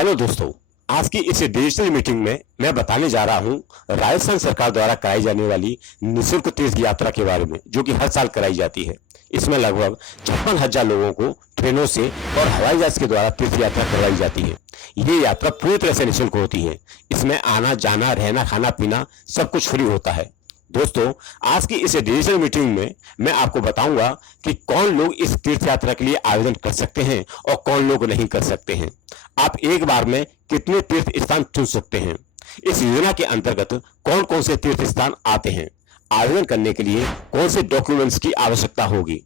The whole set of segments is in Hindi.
हेलो दोस्तों। आज की इस डिजिटल मीटिंग में मैं बताने जा रहा हूं राजस्थान सरकार द्वारा कराई जाने वाली निःशुल्क तीर्थ यात्रा के बारे में, जो कि हर साल कराई जाती है। इसमें लगभग 56,000 लोगों को ट्रेनों से और हवाई जहाज के द्वारा तीर्थ यात्रा करवाई जाती है। ये यात्रा पूरी तरह से निःशुल्क होती है। इसमें आना जाना रहना खाना पीना सब कुछ फ्री होता है। दोस्तों, आज की इस डिजिटल मीटिंग में मैं आपको बताऊंगा कि कौन लोग इस तीर्थ यात्रा के लिए आवेदन कर सकते हैं और कौन लोग नहीं कर सकते हैं। आप एक बार में कितने तीर्थ स्थान चुन सकते हैं, इस योजना के अंतर्गत कौन कौन से तीर्थ स्थान आते हैं, आवेदन करने के लिए कौन से डॉक्यूमेंट्स की आवश्यकता होगी,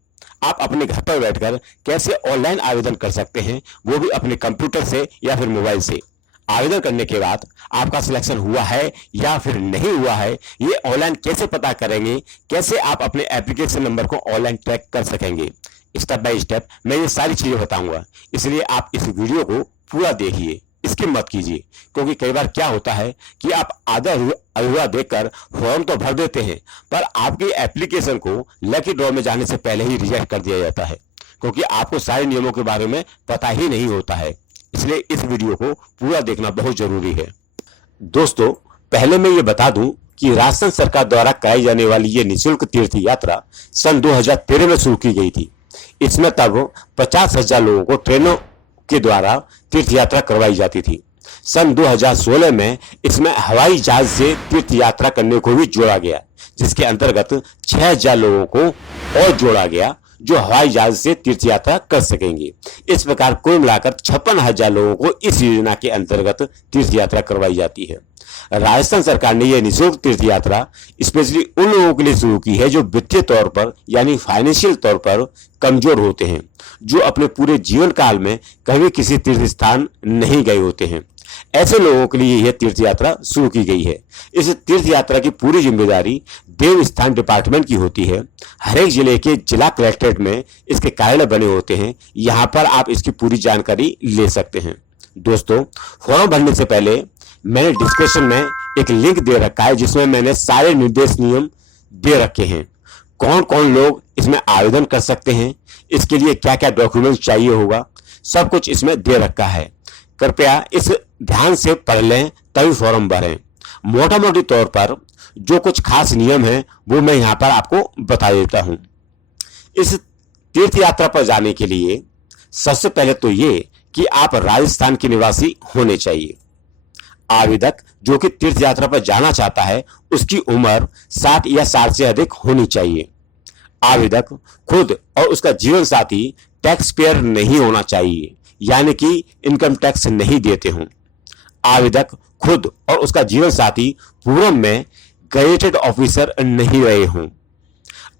आप अपने घर पर बैठकर कैसे ऑनलाइन आवेदन कर सकते हैं, वो भी अपने कंप्यूटर से या फिर मोबाइल से। आवेदन करने के बाद आपका सिलेक्शन हुआ है या फिर नहीं हुआ है, ये ऑनलाइन कैसे पता करेंगे, कैसे आप अपने एप्लीकेशन नंबर को ऑनलाइन ट्रैक कर सकेंगे, स्टेप बाय स्टेप मैं ये सारी चीजें बताऊंगा। इसलिए आप इस वीडियो को पूरा देखिए, स्किप मत कीजिए। क्योंकि कई बार क्या होता है कि आप आधा अधूरा देखकर फॉर्म तो भर देते हैं, पर आपकी एप्लीकेशन को लकी ड्रॉ में जाने से पहले ही रिजेक्ट कर दिया जाता है, क्योंकि आपको सारे नियमों के बारे में पता ही नहीं होता है। इसलिए इस वीडियो को पूरा देखना बहुत जरूरी है। दोस्तों, पहले मैं ये बता दूं कि राजस्थान सरकार द्वारा कराई जाने वाली ये निःशुल्क तीर्थ यात्रा सन 2013 में शुरू की गई थी। इसमें तब 50,000 लोगों को ट्रेनों के द्वारा तीर्थ यात्रा करवाई जाती थी। सन 2016 में इसमें हवाई जहाज से तीर्थ यात्रा करने को भी जोड़ा गया, जिसके अंतर्गत 6,000 लोगों को और जोड़ा गया जो हवाई जहाज से तीर्थ यात्रा कर सकेंगे। इस प्रकार कुल मिलाकर 56,000 लोगों को इस योजना के अंतर्गत तीर्थ यात्रा करवाई जाती है। राजस्थान सरकार ने यह निःशुल्क तीर्थ यात्रा स्पेशली उन लोगों के लिए शुरू की है जो वित्तीय तौर पर यानी फाइनेंशियल तौर पर कमजोर होते हैं, जो अपने पूरे जीवन काल में कभी किसी तीर्थ स्थान नहीं गए होते हैं। ऐसे लोगों के लिए यह तीर्थ यात्रा शुरू की गई है। इस तीर्थ यात्रा की पूरी जिम्मेदारी देवस्थान डिपार्टमेंट की होती है। हर एक जिले के जिला कलेक्ट्रेट में इसके कार्यालय बने होते हैं। यहाँ पर आप इसकी पूरी जानकारी ले सकते हैं। दोस्तों, फॉर्म भरने से पहले मैंने डिस्क्रिप्शन में एक लिंक दे रखा है, जिसमें मैंने सारे निर्देश नियम दे रखे हैं। कौन कौन लोग इसमें आवेदन कर सकते हैं, इसके लिए क्या क्या डॉक्यूमेंट चाहिए होगा, सब कुछ इसमें दे रखा है। कृपया इस ध्यान से पढ़ लें तभी फॉर्म भरें। मोटा मोटी तौर पर जो कुछ खास नियम हैं वो मैं यहाँ पर आपको बता देता हूँ। इस तीर्थ यात्रा पर जाने के लिए सबसे पहले तो ये कि आप राजस्थान के निवासी होने चाहिए। आवेदक जो कि तीर्थ यात्रा पर जाना चाहता है उसकी उम्र 60 या 60 से अधिक होनी चाहिए। आवेदक खुद और उसका जीवन साथी टैक्स पेयर नहीं होना चाहिए, यानी कि इनकम टैक्स नहीं देते हों। आवेदक खुद और उसका जीवन साथी पूर्व में गजेटेड ऑफिसर नहीं रहे हों।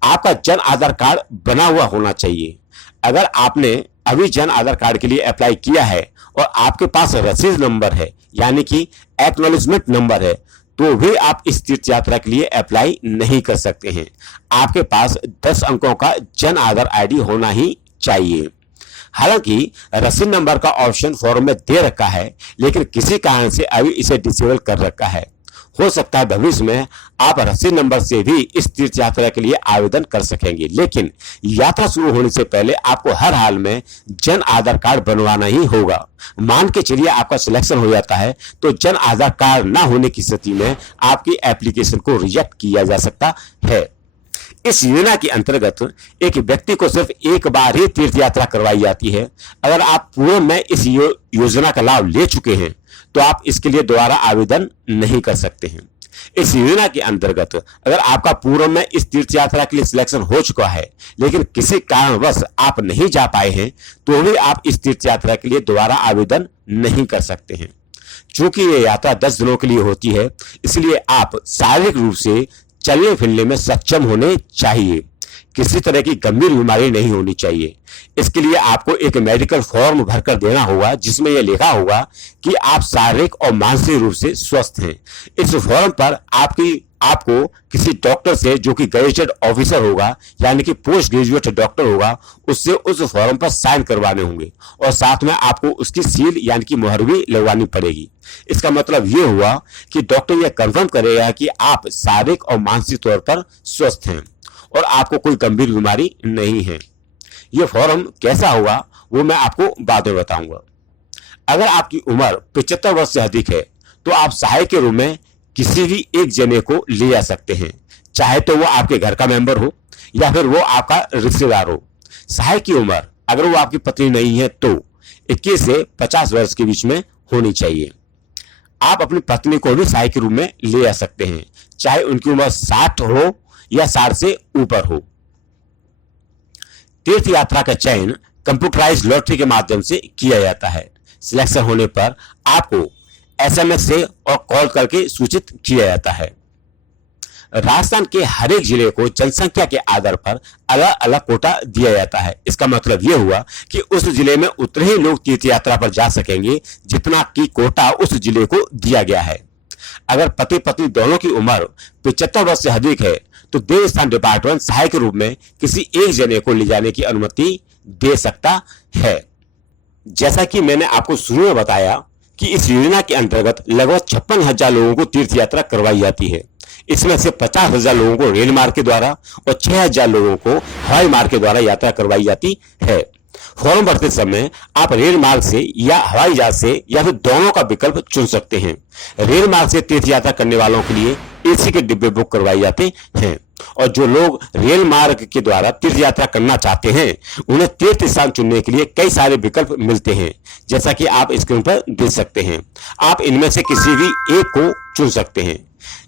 आपका जन आधार कार्ड बना हुआ होना चाहिए। अगर आपने अभी जन आधार कार्ड के लिए अप्लाई किया है और आपके पास रसीद नंबर है यानी कि एक्नॉलेजमेंट नंबर है, तो भी आप इस तीर्थ यात्रा के लिए अप्लाई नहीं कर सकते हैं। आपके पास 10 अंकों का जन आधार आईडी होना ही चाहिए। हालांकि रसीद नंबर का ऑप्शन फॉर्म में दे रखा है, लेकिन किसी कारण से अभी इसे डिसेबल कर रखा है। हो सकता है भविष्य में आप रसीद नंबर से भी इस तीर्थ यात्रा के लिए आवेदन कर सकेंगे, लेकिन यात्रा शुरू होने से पहले आपको हर हाल में जन आधार कार्ड बनवाना ही होगा। मान के चलिए आपका सिलेक्शन हो जाता है, तो जन आधार कार्ड ना होने की स्थिति में आपकी एप्लीकेशन को रिजेक्ट किया जा सकता है। इस योजना के अंतर्गत एक व्यक्ति को सिर्फ एक बार ही तीर्थ यात्रा करवाई जाती है। अगर आप पूर्व में इस योजना का लाभ ले चुके हैं तो आप इसके लिए दोबारा आवेदन नहीं कर सकते हैं। इस योजना के अंतर्गत अगर आपका पूर्व में इस तीर्थ यात्रा के लिए सिलेक्शन हो चुका है, लेकिन किसी कारणवश आप नहीं जा पाए हैं, तो भी आप इस तीर्थ यात्रा के लिए दोबारा आवेदन नहीं कर सकते हैं। चूंकि ये यात्रा 10 दिनों के लिए होती है, इसलिए आप शारीरिक रूप से चलने फिरने में सक्षम होने चाहिए। किसी तरह की गंभीर बीमारी नहीं होनी चाहिए। इसके लिए आपको एक मेडिकल फॉर्म भरकर देना होगा, जिसमें यह लिखा होगा कि आप शारीरिक और मानसिक रूप से स्वस्थ हैं। इस फॉर्म पर आपको किसी डॉक्टर से, जो कि गजेटेड ऑफिसर होगा यानी कि पोस्ट ग्रेजुएट डॉक्टर होगा, उससे उस फॉर्म पर साइन करवाने होंगे और साथ में आपको उसकी सील यानी कि मुहर भी लगवानी पड़ेगी। इसका मतलब यह हुआ कि डॉक्टर यह कंफर्म करेगा कि आप शारीरिक और मानसिक तौर पर स्वस्थ हैं और आपको कोई गंभीर बीमारी नहीं है। यह फॉर्म कैसा होगा वो मैं आपको बाद में बताऊंगा। अगर आपकी उम्र 75 वर्ष से अधिक है तो आप सहायक के रूप में किसी भी एक जने को ले जा सकते हैं, चाहे तो वो आपके घर का मेंबर हो या फिर वो आपका रिश्तेदार हो। सहायक की उम्र अगर वो आपकी पत्नी नहीं है तो 21 से 50 वर्ष के बीच में होनी चाहिए। आप अपनी पत्नी को भी सहायक के रूप में ले जा सकते हैं, चाहे उनकी उम्र 60 हो या 60 से ऊपर हो। तीर्थ यात्रा का चयन कंप्यूटराइज लॉटरी के माध्यम से किया जाता है। सिलेक्शन होने पर आपको एसएमएस से और कॉल करके सूचित किया जाता है। राजस्थान के हर एक जिले को जनसंख्या के आधार पर अलग अलग कोटा दिया जाता है। इसका मतलब यह हुआ कि उस जिले में उतने ही लोग तीर्थ यात्रा पर जा सकेंगे जितना की कोटा उस जिले को दिया गया है। अगर पति पत्नी दोनों की उम्र 75 वर्ष से अधिक है तो देवस्थान डिपार्टमेंट सहायक के रूप में किसी एक जने को ले जाने की अनुमति दे सकता है। जैसा कि मैंने आपको शुरू में बताया कि इस योजना के अंतर्गत लगभग 56,000 लोगों को तीर्थ यात्रा करवाई जाती है। इसमें से 50,000 लोगों को रेल मार्ग के द्वारा और 6,000 लोगों को हवाई मार्ग के द्वारा यात्रा करवाई जाती है। फॉर्म भरते समय आप रेल मार्ग से या हवाई जहाज से या फिर दोनों का विकल्प चुन सकते हैं। रेल मार्ग से तीर्थ यात्रा करने वालों के लिए एसी के डिब्बे बुक करवाए जाते हैं और जो लोग रेल मार्ग के द्वारा तीर्थ यात्रा करना चाहते हैं उन्हें तीर्थ स्थान चुनने के लिए कई सारे विकल्प मिलते हैं, जैसा कि आप स्क्रीन पर देख सकते हैं। आप इनमें से किसी भी एक को चुन सकते हैं।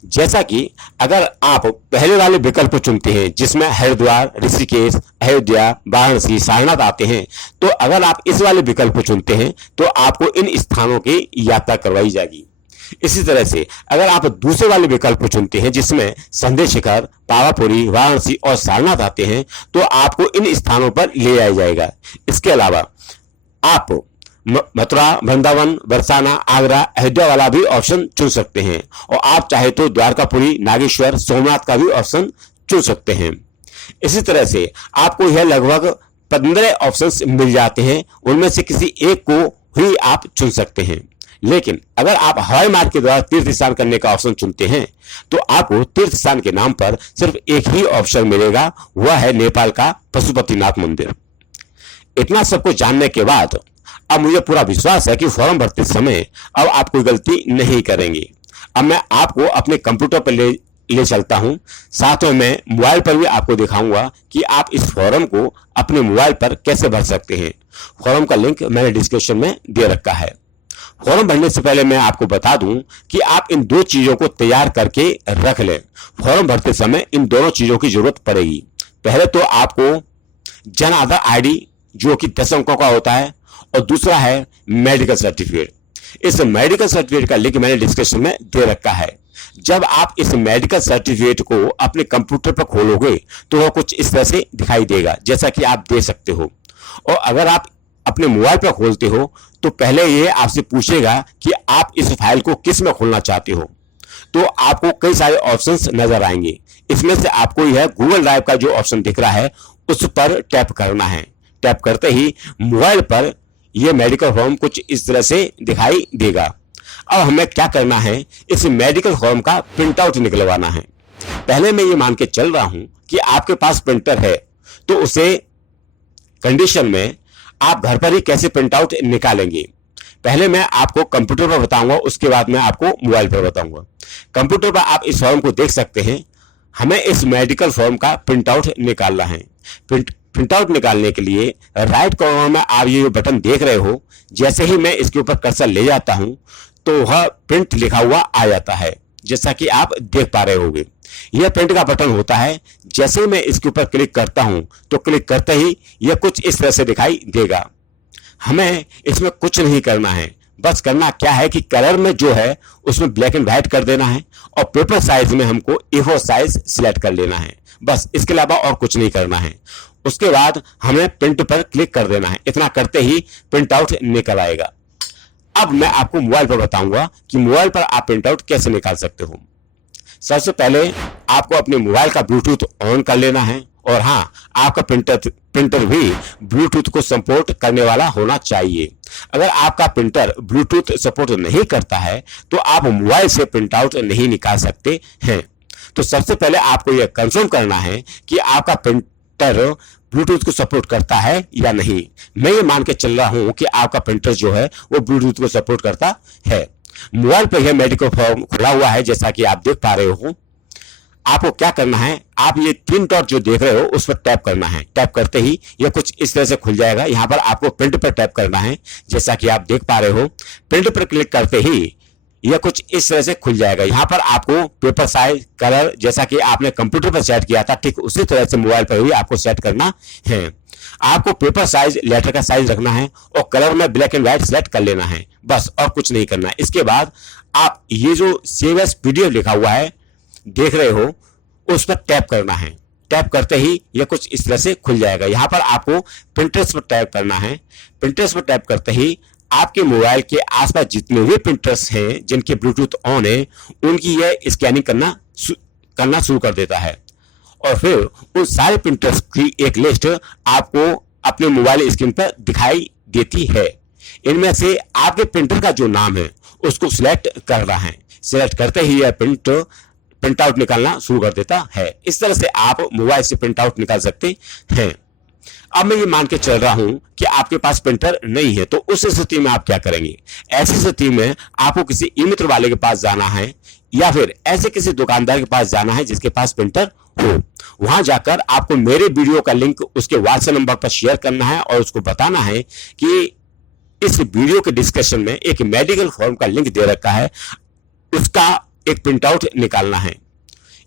जैसा कि अगर आप पहले वाले विकल्प को चुनते हैं जिसमें हरिद्वार, ऋषिकेश, अयोध्या, वाराणसी, सारनाथ आते हैं, तो अगर आप इस वाले विकल्प को चुनते हैं तो आपको इन स्थानों की यात्रा करवाई जाएगी। इसी तरह से अगर आप दूसरे वाले विकल्प को चुनते हैं जिसमें संदेश शिखर, पावापुरी, वाराणसी और सारनाथ आते हैं तो आपको इन स्थानों पर ले जाया जाएगा। इसके अलावा आप मथुरा, वृंदावन, बरसाना, आगरा, अयोध्या वाला भी ऑप्शन चुन सकते हैं और आप चाहे तो द्वारकापुरी, नागेश्वर, सोमनाथ का भी ऑप्शन चुन सकते हैं। इसी तरह से आपको यह लगभग 15 ऑप्शंस मिल जाते हैं, उनमें से किसी एक को ही आप चुन सकते हैं। लेकिन अगर आप हवाई मार्ग के द्वारा तीर्थ स्नान करने का ऑप्शन चुनते हैं तो आपको तीर्थ स्नान के नाम पर सिर्फ एक ही ऑप्शन मिलेगा, वह है नेपाल का पशुपतिनाथ मंदिर। इतना सब कुछ जानने के बाद अब मुझे पूरा विश्वास है कि फॉर्म भरते समय अब आप कोई गलती नहीं करेंगे। अब मैं आपको अपने कंप्यूटर पर ले चलता हूं, साथ में मैं मोबाइल पर भी आपको दिखाऊंगा कि आप इस फॉर्म को अपने मोबाइल पर कैसे भर सकते हैं। फॉर्म का लिंक मैंने डिस्क्रिप्शन में दे रखा है। फॉर्म भरने से पहले मैं आपको बता दूं कि आप इन दो चीजों को तैयार करके रख लें। फॉर्म भरते समय इन दोनों चीजों की जरूरत पड़ेगी। पहले तो आपको जन आधार आईडी जो कि 10 अंकों का होता है और दूसरा है मेडिकल सर्टिफिकेट। इस मेडिकल सर्टिफिकेट का लिंक मैंने डिस्क्रिप्शन में दे रखा है। जब आप इस मेडिकल सर्टिफिकेट को अपने कंप्यूटर पर खोलोगे तो वह कुछ इस तरह से दिखाई देगा, जैसा कि आप देख सकते हो। और अगर आप अपने मोबाइल पर खोलते हो तो पहले ये आपसे पूछेगा कि आप इस फाइल को किस में खोलना चाहते हो। तो आपको कई सारे ऑप्शंस नजर आएंगे। इसमें से आपको यह गूगल ड्राइव का जो ऑप्शन दिख रहा है उस पर टैप करना है। टैप करते ही मोबाइल पर यह मेडिकल फॉर्म कुछ इस तरह से दिखाई देगा। अब हमें क्या करना है, इस मेडिकल फॉर्म का प्रिंट आउट निकलवाना है। पहले मैं ये मान के चल रहा हूं कि आपके पास प्रिंटर है, तो उसे कंडीशन में आप घर पर ही कैसे प्रिंट आउट निकालेंगे। पहले मैं आपको कंप्यूटर पर बताऊंगा, उसके बाद मैं आपको मोबाइल पर बताऊंगा। कंप्यूटर पर आप इस फॉर्म को देख सकते हैं। हमें इस मेडिकल फॉर्म का प्रिंट आउट निकालना है। प्रिंट आउट निकालने के लिए राइट कॉर्नर में आप ये बटन देख रहे हो, जैसे ही मैं इसके ऊपर कर्सर ले जाता हूं तो वह प्रिंट लिखा हुआ आ जाता है, जैसा कि आप देख पा रहे होंगे। यह प्रिंट का बटन होता है। जैसे ही मैं इसके ऊपर क्लिक करता हूं तो क्लिक करते ही यह कुछ इस तरह से दिखाई देगा। हमें इसमें कुछ नहीं करना है, बस करना क्या है कि कलर में जो है उसमें ब्लैक एंड व्हाइट कर देना है और पेपर साइज में हमको A4 साइज सिलेक्ट कर लेना है। बस इसके अलावा और कुछ नहीं करना है। उसके बाद हमें प्रिंट पर क्लिक कर देना है। इतना करते ही प्रिंट आउट निकल आएगा। अब मैं आपको मोबाइल पर बताऊंगा कि मोबाइल पर आप प्रिंट आउट कैसे निकाल सकते हो। सबसे पहले आपको अपने मोबाइल का ब्लूटूथ ऑन कर लेना है और हाँ, आपका प्रिंटर भी ब्लूटूथ को सपोर्ट करने वाला होना चाहिए। अगर आपका प्रिंटर ब्लूटूथ सपोर्ट नहीं करता है तो आप मोबाइल से प्रिंट आउट नहीं निकाल सकते हैं। तो सबसे पहले आपको यह कंफर्म करना है कि आपका प्रिंटर ब्लूटूथ को सपोर्ट करता है या नहीं। मैं ये मान के चल रहा हूं कि आपका प्रिंटर जो है वो ब्लूटूथ को सपोर्ट करता है। मोबाइल पर यह मेडिकल फॉर्म खुला हुआ है, जैसा कि आप देख पा रहे हो। आपको क्या करना है, आप ये 3 डॉट जो देख रहे हो उस पर टैप करना है। टैप करते ही यह कुछ इस तरह से खुल जाएगा। यहाँ पर आपको प्रिंट पर टैप करना है, जैसा कि आप देख पा रहे हो। प्रिंट पर क्लिक करते ही यह कुछ इस तरह से खुल जाएगा। यहाँ पर आपको पेपर साइज, कलर, जैसा कि आपने कंप्यूटर पर सेट किया था ठीक उसी तरह से मोबाइल पर भी आपको सेट करना है। आपको पेपर साइज, लेटर का साइज रखना है और कलर में ब्लैक एंड व्हाइट सेलेक्ट कर लेना है, बस और कुछ नहीं करना है। इसके बाद आप ये जो सेव एज पीडीएफ लिखा हुआ है देख रहे हो उस पर टैप करना है। टैप करते ही यह कुछ इस तरह से खुल जाएगा। यहाँ पर आपको प्रिंटर्स पर टैप करना है। प्रिंटर्स पर टैप करते ही आपके मोबाइल के आसपास जितने भी प्रिंटर्स हैं जिनके ब्लूटूथ ऑन है उनकी यह स्कैनिंग करना शुरू कर देता है और फिर उन सारे प्रिंटर्स की एक लिस्ट आपको अपने मोबाइल स्क्रीन पर दिखाई देती है। इनमें से आपके प्रिंटर का जो नाम है उसको सिलेक्ट करना है। सिलेक्ट करते ही यह प्रिंट आउट निकालना शुरू कर देता है। इस तरह से आप मोबाइल से प्रिंट आउट निकाल सकते हैं। अब मैं ये मान के चल रहा हूं कि आपके पास प्रिंटर नहीं है, तो उस स्थिति में आप क्या करेंगे। ऐसी स्थिति में आपको किसी ई मित्र वाले के पास जाना है या फिर ऐसे किसी दुकानदार के पास जाना है जिसके पास प्रिंटर हो। वहां जाकर आपको मेरे वीडियो का लिंक उसके व्हाट्सएप नंबर पर शेयर करना है और उसको बताना है कि इस वीडियो के डिस्क्रिप्शन में एक मेडिकल फॉर्म का लिंक दे रखा है, उसका एक प्रिंट आउट निकालना है।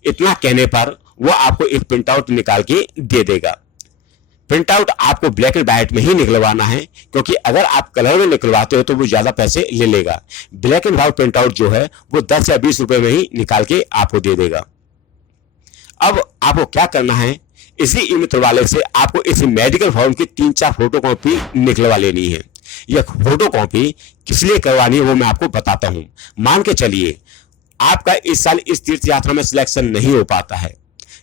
इतना कहने पर वो आपको एक प्रिंट आउट निकाल के दे देगा। प्रिंट आउट आपको ब्लैक एंड व्हाइट में ही निकलवाना है, क्योंकि अगर आप कलर में निकलवाते हो तो वो ज्यादा पैसे ले लेगा। Black and white print out जो है वो 10 या 20 रुपए में ही निकाल के आपको दे देगा। अब आपको क्या करना है, इसी ई मित्र वाले से आपको इस मेडिकल फॉर्म की 3-4 फोटो कॉपी निकलवा लेनी है। यह फोटो कॉपी किस लिए करवानी है वो मैं आपको बताता हूं। मान के चलिए आपका इस साल इस तीर्थ यात्रा में सिलेक्शन नहीं हो पाता है।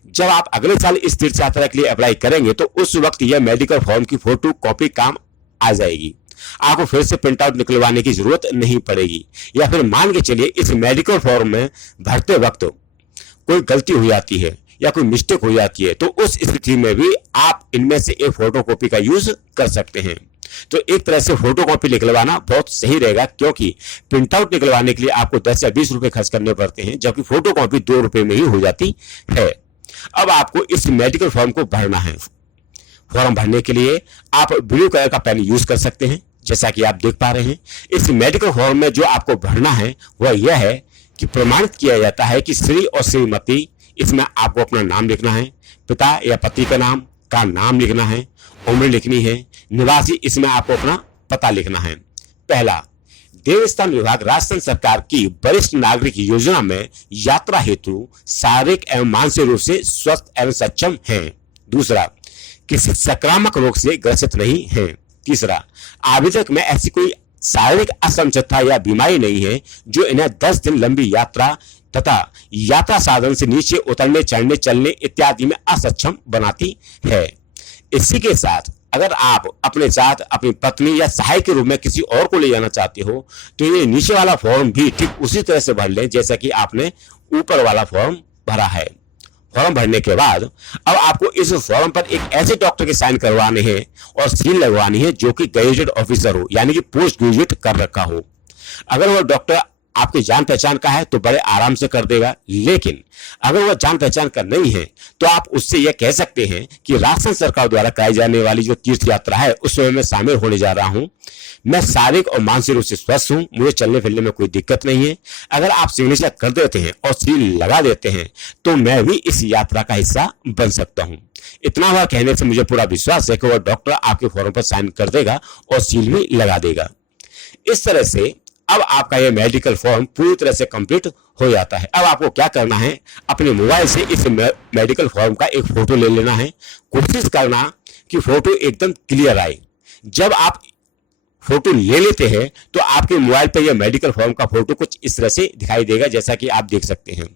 जब आप अगले साल इस तीर्थ यात्रा के लिए अप्लाई करेंगे तो उस वक्त यह मेडिकल फॉर्म की फोटो कॉपी काम आ जाएगी। आपको फिर से प्रिंट आउट निकलवाने की जरूरत नहीं पड़ेगी। या फिर मान के चलिए इस मेडिकल फॉर्म में भरते वक्त कोई गलती हो जाती है या कोई मिस्टेक हो जाती है, तो उस स्थिति में भी आप इनमें से एक फोटो कॉपी का यूज कर सकते हैं। तो एक तरह से फोटो कॉपी निकलवाना बहुत सही रहेगा, क्योंकि प्रिंट आउट निकलवाने के लिए आपको 10 या 20 रुपए खर्च करने पड़ते हैं, जबकि फोटो कॉपी 2 रुपए में ही हो जाती है। अब आपको इस मेडिकल फॉर्म को भरना है। फॉर्म भरने के लिए आप ब्लू कलर का पेन यूज कर सकते हैं, जैसा कि आप देख पा रहे हैं। इस मेडिकल फॉर्म में जो आपको भरना है वह यह है कि प्रमाणित किया जाता है कि श्री और श्रीमती, इसमें आपको अपना नाम लिखना है, पिता या पति का नाम लिखना है, उम्र लिखनी है, निवासी इसमें आपको अपना पता लिखना है। पहला, देवस्थान विभाग राजस्थान सरकार की वरिष्ठ नागरिक योजना में यात्रा हेतु शारीरिक एवं मानसिक रूप से स्वस्थ एवं सक्षम हैं। दूसरा, किसी संक्रामक रोग से ग्रसित नहीं हैं। तीसरा, आवेदक में ऐसी कोई शारीरिक असमर्थता या बीमारी नहीं है जो इन्हें 10 दिन लंबी यात्रा तथा यात्रा साधन से नीचे उतरने, चढ़ने, चलने इत्यादि में असक्षम बनाती है। इसी के साथ अगर आप अपने साथ अपनी पत्नी या सहायक के रूप में किसी और को ले जाना चाहते हो तो ये नीचे वाला फॉर्म भी ठीक उसी तरह से भर लें जैसा कि आपने ऊपर वाला फॉर्म भरा है। फॉर्म भरने के बाद अब आपको इस फॉर्म पर एक ऐसे डॉक्टर के साइन करवाने हैं और सील लगवानी है जो कि गैजेटेड ऑफिसर हो, यानी कि पोस्ट ग्रेजुएट कर रखा हो। अगर वह डॉक्टर आपकी जान पहचान का है तो बड़े आराम से कर देगा, लेकिन अगर वह जान पहचान का नहीं है तो आप उससे यह कह सकते हैं कि राजस्थान सरकार द्वारा कराई जाने वाली जो तीर्थ यात्रा है उसमें मैं शामिल होने जा रहा हूं। मैं शारीरिक और मानसिक रूप से स्वस्थ हूं, मुझे चलने फिरने में कोई दिक्कत नहीं है। अगर आप सिग्नेचर कर देते हैं और सील लगा देते हैं तो मैं भी इस यात्रा का हिस्सा बन सकता हूं। इतना वह कहने से मुझे पूरा विश्वास है कि वह डॉक्टर आपके फॉर्म पर साइन कर देगा और सील भी लगा देगा। इस तरह से अब आपका यह मेडिकल फॉर्म पूरी तरह से कंप्लीट हो जाता है। अब आपको क्या करना है, अपने मोबाइल से इस मेडिकल फॉर्म का एक फोटो ले लेना है। कोशिश करना कि फोटो एकदम क्लियर आए। जब आप फोटो ले लेते हैं तो आपके मोबाइल पर यह मेडिकल फॉर्म का फोटो कुछ इस तरह से दिखाई देगा, जैसा कि आप देख सकते हैं।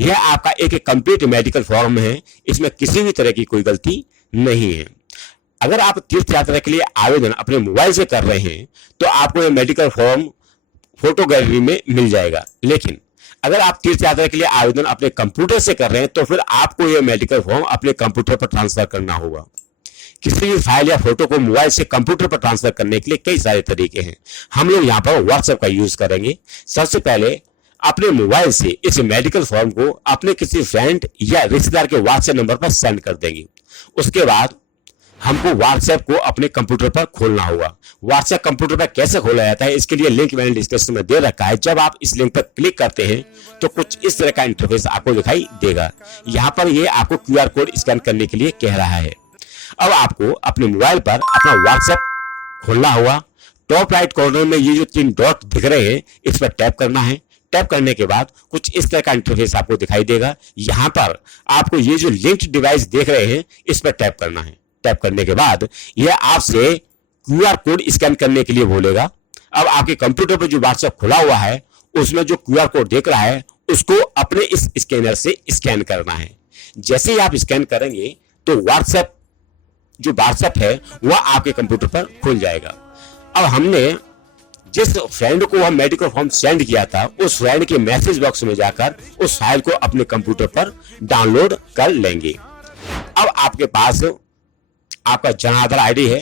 यह आपका एक कंप्लीट मेडिकल फॉर्म है, इसमें किसी भी तरह की कोई गलती नहीं है। अगर आप तीर्थ यात्रा के लिए आवेदन अपने मोबाइल से कर रहे हैं तो आपको यह मेडिकल फॉर्म फोटो गैलरी में मिल जाएगा, लेकिन अगर आप तीर्थ यात्रा के लिए आवेदन अपने कंप्यूटर से कर रहे हैं तो फिर आपको यह मेडिकल फॉर्म अपने कंप्यूटर पर ट्रांसफर करना होगा। किसी भी फाइल या फोटो को मोबाइल से कंप्यूटर पर ट्रांसफर करने के लिए कई सारे तरीके हैं। हम लोग यहाँ पर व्हाट्सएप का यूज करेंगे। सबसे पहले अपने मोबाइल से इस मेडिकल फॉर्म को अपने किसी फ्रेंड या रिश्तेदार के व्हाट्सएप नंबर पर सेंड कर देंगे। उसके बाद हमको व्हाट्सएप को अपने कंप्यूटर पर खोलना होगा। व्हाट्सएप कंप्यूटर पर कैसे खोला जाता है, इसके लिए लिंक मैंने डिस्क्रिप्शन में दे रखा है। जब आप इस लिंक पर क्लिक करते हैं तो कुछ इस तरह का इंटरफेस आपको दिखाई देगा। यहाँ पर ये आपको क्यूआर कोड स्कैन करने के लिए कह रहा है। अब आपको अपने मोबाइल पर अपना व्हाट्सएप खोलना होगा। टॉप राइट कॉर्नर में ये जो 3 डॉट दिख रहे हैं, इस पर टैप करना है। टैप करने के बाद कुछ इस तरह का इंटरफेस आपको दिखाई देगा। यहाँ पर आपको ये जो लिंक्ड डिवाइस देख रहे हैं, इस पर टैप करना है। टैप करने के बाद यह आपसे क्यूआर कोड स्कैन करने के लिए बोलेगा। अब आपके कंप्यूटर पर जो व्हाट्सएप खुला हुआ है, उसमें जो क्यूआर कोड देख रहा है, उसको अपने इस स्कैनर से स्कैन करना है। जैसे ही आप स्कैन करेंगे तो व्हाट्सएप है वह आपके कंप्यूटर पर खुल जाएगा। अब हमने जिस फ्रेंड को हम मेडिकल फॉर्म सेंड किया था, उस फ्रेंड के मैसेज बॉक्स में जाकर उस फाइल को अपने कंप्यूटर पर डाउनलोड कर लेंगे। अब आपके पास आपका जन आधार आईडी है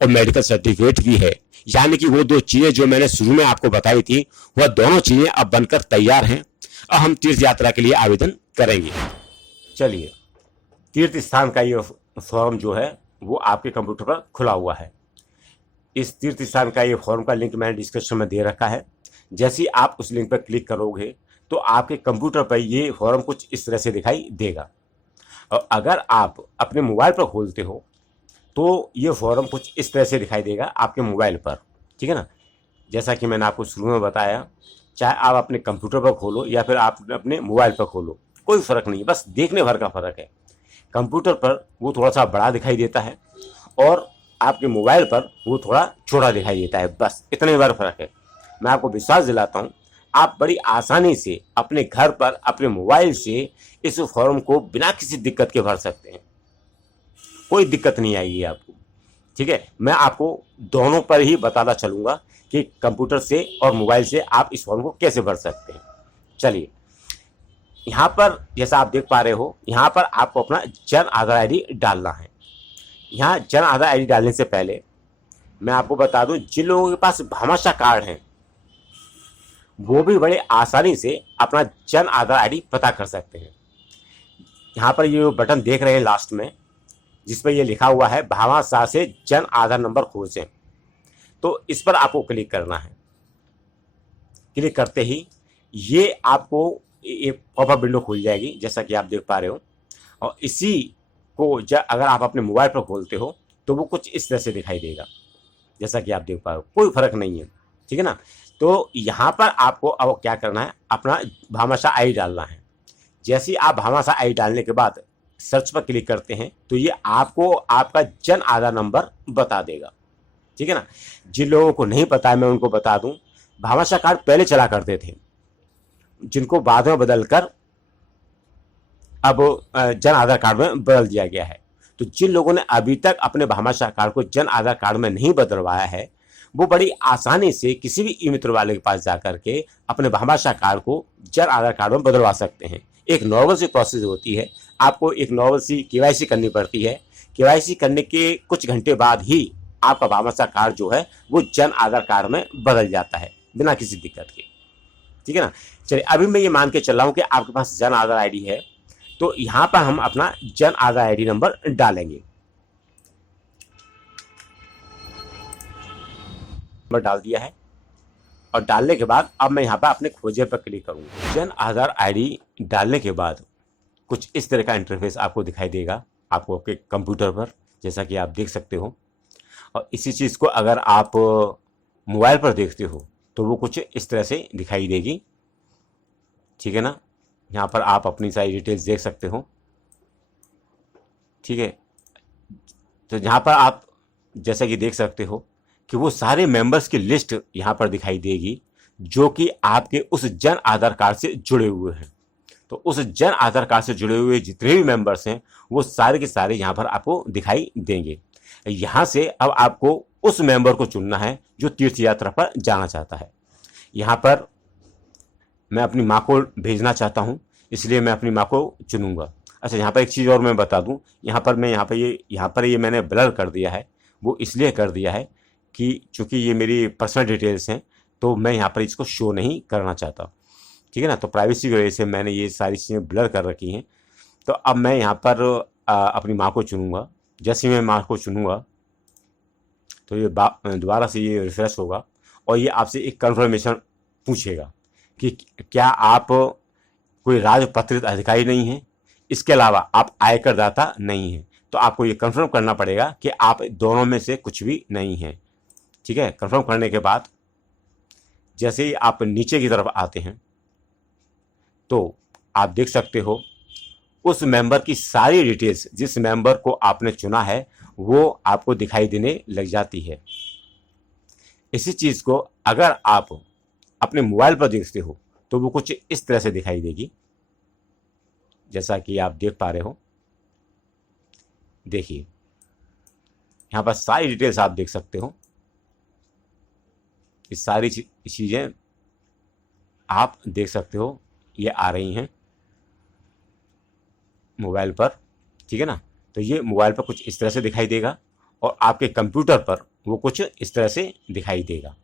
और मेडिकल सर्टिफिकेट भी है, यानी कि वो 2 चीजें जो मैंने शुरू में आपको बताई थी, वह दोनों चीजें अब बनकर तैयार हैं। अब हम तीर्थ यात्रा के लिए आवेदन करेंगे। चलिए, तीर्थ स्थान का ये फॉर्म जो है वो आपके कंप्यूटर पर खुला हुआ है। इस तीर्थ स्थान का ये फॉर्म का लिंक मैंने डिस्क्रिप्शन में दे रखा है। जैसे ही आप उस लिंक पर क्लिक करोगे तो आपके कंप्यूटर पर ये फॉर्म कुछ इस तरह से दिखाई देगा। और अगर आप अपने मोबाइल पर खोलते हो तो ये फॉर्म कुछ इस तरह से दिखाई देगा आपके मोबाइल पर, ठीक है ना। जैसा कि मैंने आपको शुरू में बताया, चाहे आप अपने कंप्यूटर पर खोलो या फिर आप अपने मोबाइल पर खोलो, कोई फ़र्क नहीं, बस देखने भर का फ़र्क है। कंप्यूटर पर वो थोड़ा सा बड़ा दिखाई देता है और आपके मोबाइल पर वो थोड़ा छोटा दिखाई देता है, बस इतने बार फ़र्क है। मैं आपको विश्वास दिलाता हूँ, आप बड़ी आसानी से अपने घर पर अपने मोबाइल से इस फॉर्म को बिना किसी दिक्कत के भर सकते हैं। कोई दिक्कत नहीं आएगी आपको, ठीक है। मैं आपको दोनों पर ही बताता चलूँगा कि कंप्यूटर से और मोबाइल से आप इस फॉर्म को कैसे भर सकते हैं। चलिए, यहाँ पर जैसा आप देख पा रहे हो, यहाँ पर आपको अपना जन आधार आईडी डालना है। यहाँ जन आधार आईडी डालने से पहले मैं आपको बता दूं, जिन लोगों के पास भामाशाह कार्ड है वो भी बड़े आसानी से अपना जन आधार आईडी पता कर सकते हैं। यहाँ पर ये बटन देख रहे हैं लास्ट में, जिस पर यह लिखा हुआ है भामाशाह से जन आधार नंबर खोजें, तो इस पर आपको क्लिक करना है। क्लिक करते ही ये आपको एक पॉपअप विंडो खुल जाएगी, जैसा कि आप देख पा रहे हो। और इसी को अगर आप अपने मोबाइल पर खोलते हो तो वो कुछ इस तरह से दिखाई देगा, जैसा कि आप देख पा रहे हो। कोई फर्क नहीं है, ठीक है ना। तो यहाँ पर आपको अब क्या करना है, अपना भामाशाह आई डालना है। जैसे ही आप भामाशाह आई डालने के बाद सर्च पर क्लिक करते हैं तो ये आपको आपका जन आधार नंबर बता देगा, ठीक है ना। जिन लोगों को नहीं पता है मैं उनको बता दूं, भामाशाह कार्ड पहले चला करते थे, जिनको बाद में बदलकर अब जन आधार कार्ड में बदल दिया गया है। तो जिन लोगों ने अभी तक अपने भामाशाह कार्ड को जन आधार कार्ड में नहीं बदलवाया है, वो बड़ी आसानी से किसी भी ई मित्र वाले के पास जाकर के अपने भामाशाह कार्ड को जन आधार कार्ड में बदलवा सकते हैं। एक नॉर्मल सी प्रोसेस होती है, आपको एक नॉर्मल सी केवाईसी करनी पड़ती है। केवाईसी करने के कुछ घंटे बाद ही आपका भामाशाह कार्ड जो है वो जन आधार कार्ड में बदल जाता है बिना किसी दिक्कत के, ठीक है ना। चलिए, अभी मैं ये मान के चल रहा हूँ कि आपके पास जन आधार आईडी है, तो यहाँ पर हम अपना जन आधार आईडी नंबर डालेंगे। नंबर डाल दिया है और डालने के बाद अब मैं यहाँ पर अपने खोजे पर क्लिक करूँगा। जन आधार आईडी डालने के बाद कुछ इस तरह का इंटरफेस आपको दिखाई देगा आपको आपके कंप्यूटर पर, जैसा कि आप देख सकते हो। और इसी चीज़ को अगर आप मोबाइल पर देखते हो तो वो कुछ इस तरह से दिखाई देगी, ठीक है ना। यहाँ पर आप अपनी सारी डिटेल्स देख सकते हो, ठीक है। तो यहाँ पर आप जैसा कि देख सकते हो कि वो सारे मेंबर्स की लिस्ट यहाँ पर दिखाई देगी जो कि आपके उस जन आधार कार्ड से जुड़े हुए हैं। तो उस जन आधार कार्ड से जुड़े हुए जितने भी मेंबर्स हैं वो सारे के सारे यहाँ पर आपको दिखाई देंगे। यहाँ से अब आपको उस मेंबर को चुनना है जो तीर्थ यात्रा पर जाना चाहता है। यहाँ पर मैं अपनी माँ को भेजना चाहता हूँ, इसलिए मैं अपनी माँ को चुनूंगा। अच्छा, यहाँ पर एक चीज़ और मैं बता दूँ, यहाँ पर ये मैंने ब्लर कर दिया है। वो इसलिए कर दिया है कि चूँकि ये मेरी पर्सनल डिटेल्स हैं, तो मैं यहाँ पर इसको शो नहीं करना चाहता। ठीक है ना? तो प्राइवेसी की वजह से मैंने ये सारी चीज़ें ब्लर कर रखी हैं। तो अब मैं यहाँ पर अपनी माँ को चुनूँगा। जैसे ही मैं माँ को चुनूँगा, तो ये दोबारा से ये रिफ्रेश होगा और ये आपसे एक कन्फर्मेशन पूछेगा कि क्या आप कोई राजपत्रित अधिकारी नहीं हैं, इसके अलावा आप आयकर दाता नहीं हैं। तो आपको ये कंफर्म करना पड़ेगा कि आप दोनों में से कुछ भी नहीं हैं। ठीक है? कंफर्म करने के बाद जैसे ही आप नीचे की तरफ आते हैं, तो आप देख सकते हो उस मेंबर की सारी डिटेल्स, जिस मेंबर को आपने चुना है, वो आपको दिखाई देने लग जाती है। इसी चीज़ को अगर आप अपने मोबाइल पर देखते हो, तो वो कुछ इस तरह से दिखाई देगी, जैसा कि आप देख पा रहे हो। देखिए, यहाँ पर सारी डिटेल्स आप देख सकते हो। ये सारी चीज़ें आप देख सकते हो, ये आ रही हैं मोबाइल पर। ठीक है ना? तो ये मोबाइल पर कुछ इस तरह से दिखाई देगा और आपके कंप्यूटर पर वो कुछ इस तरह से दिखाई देगा।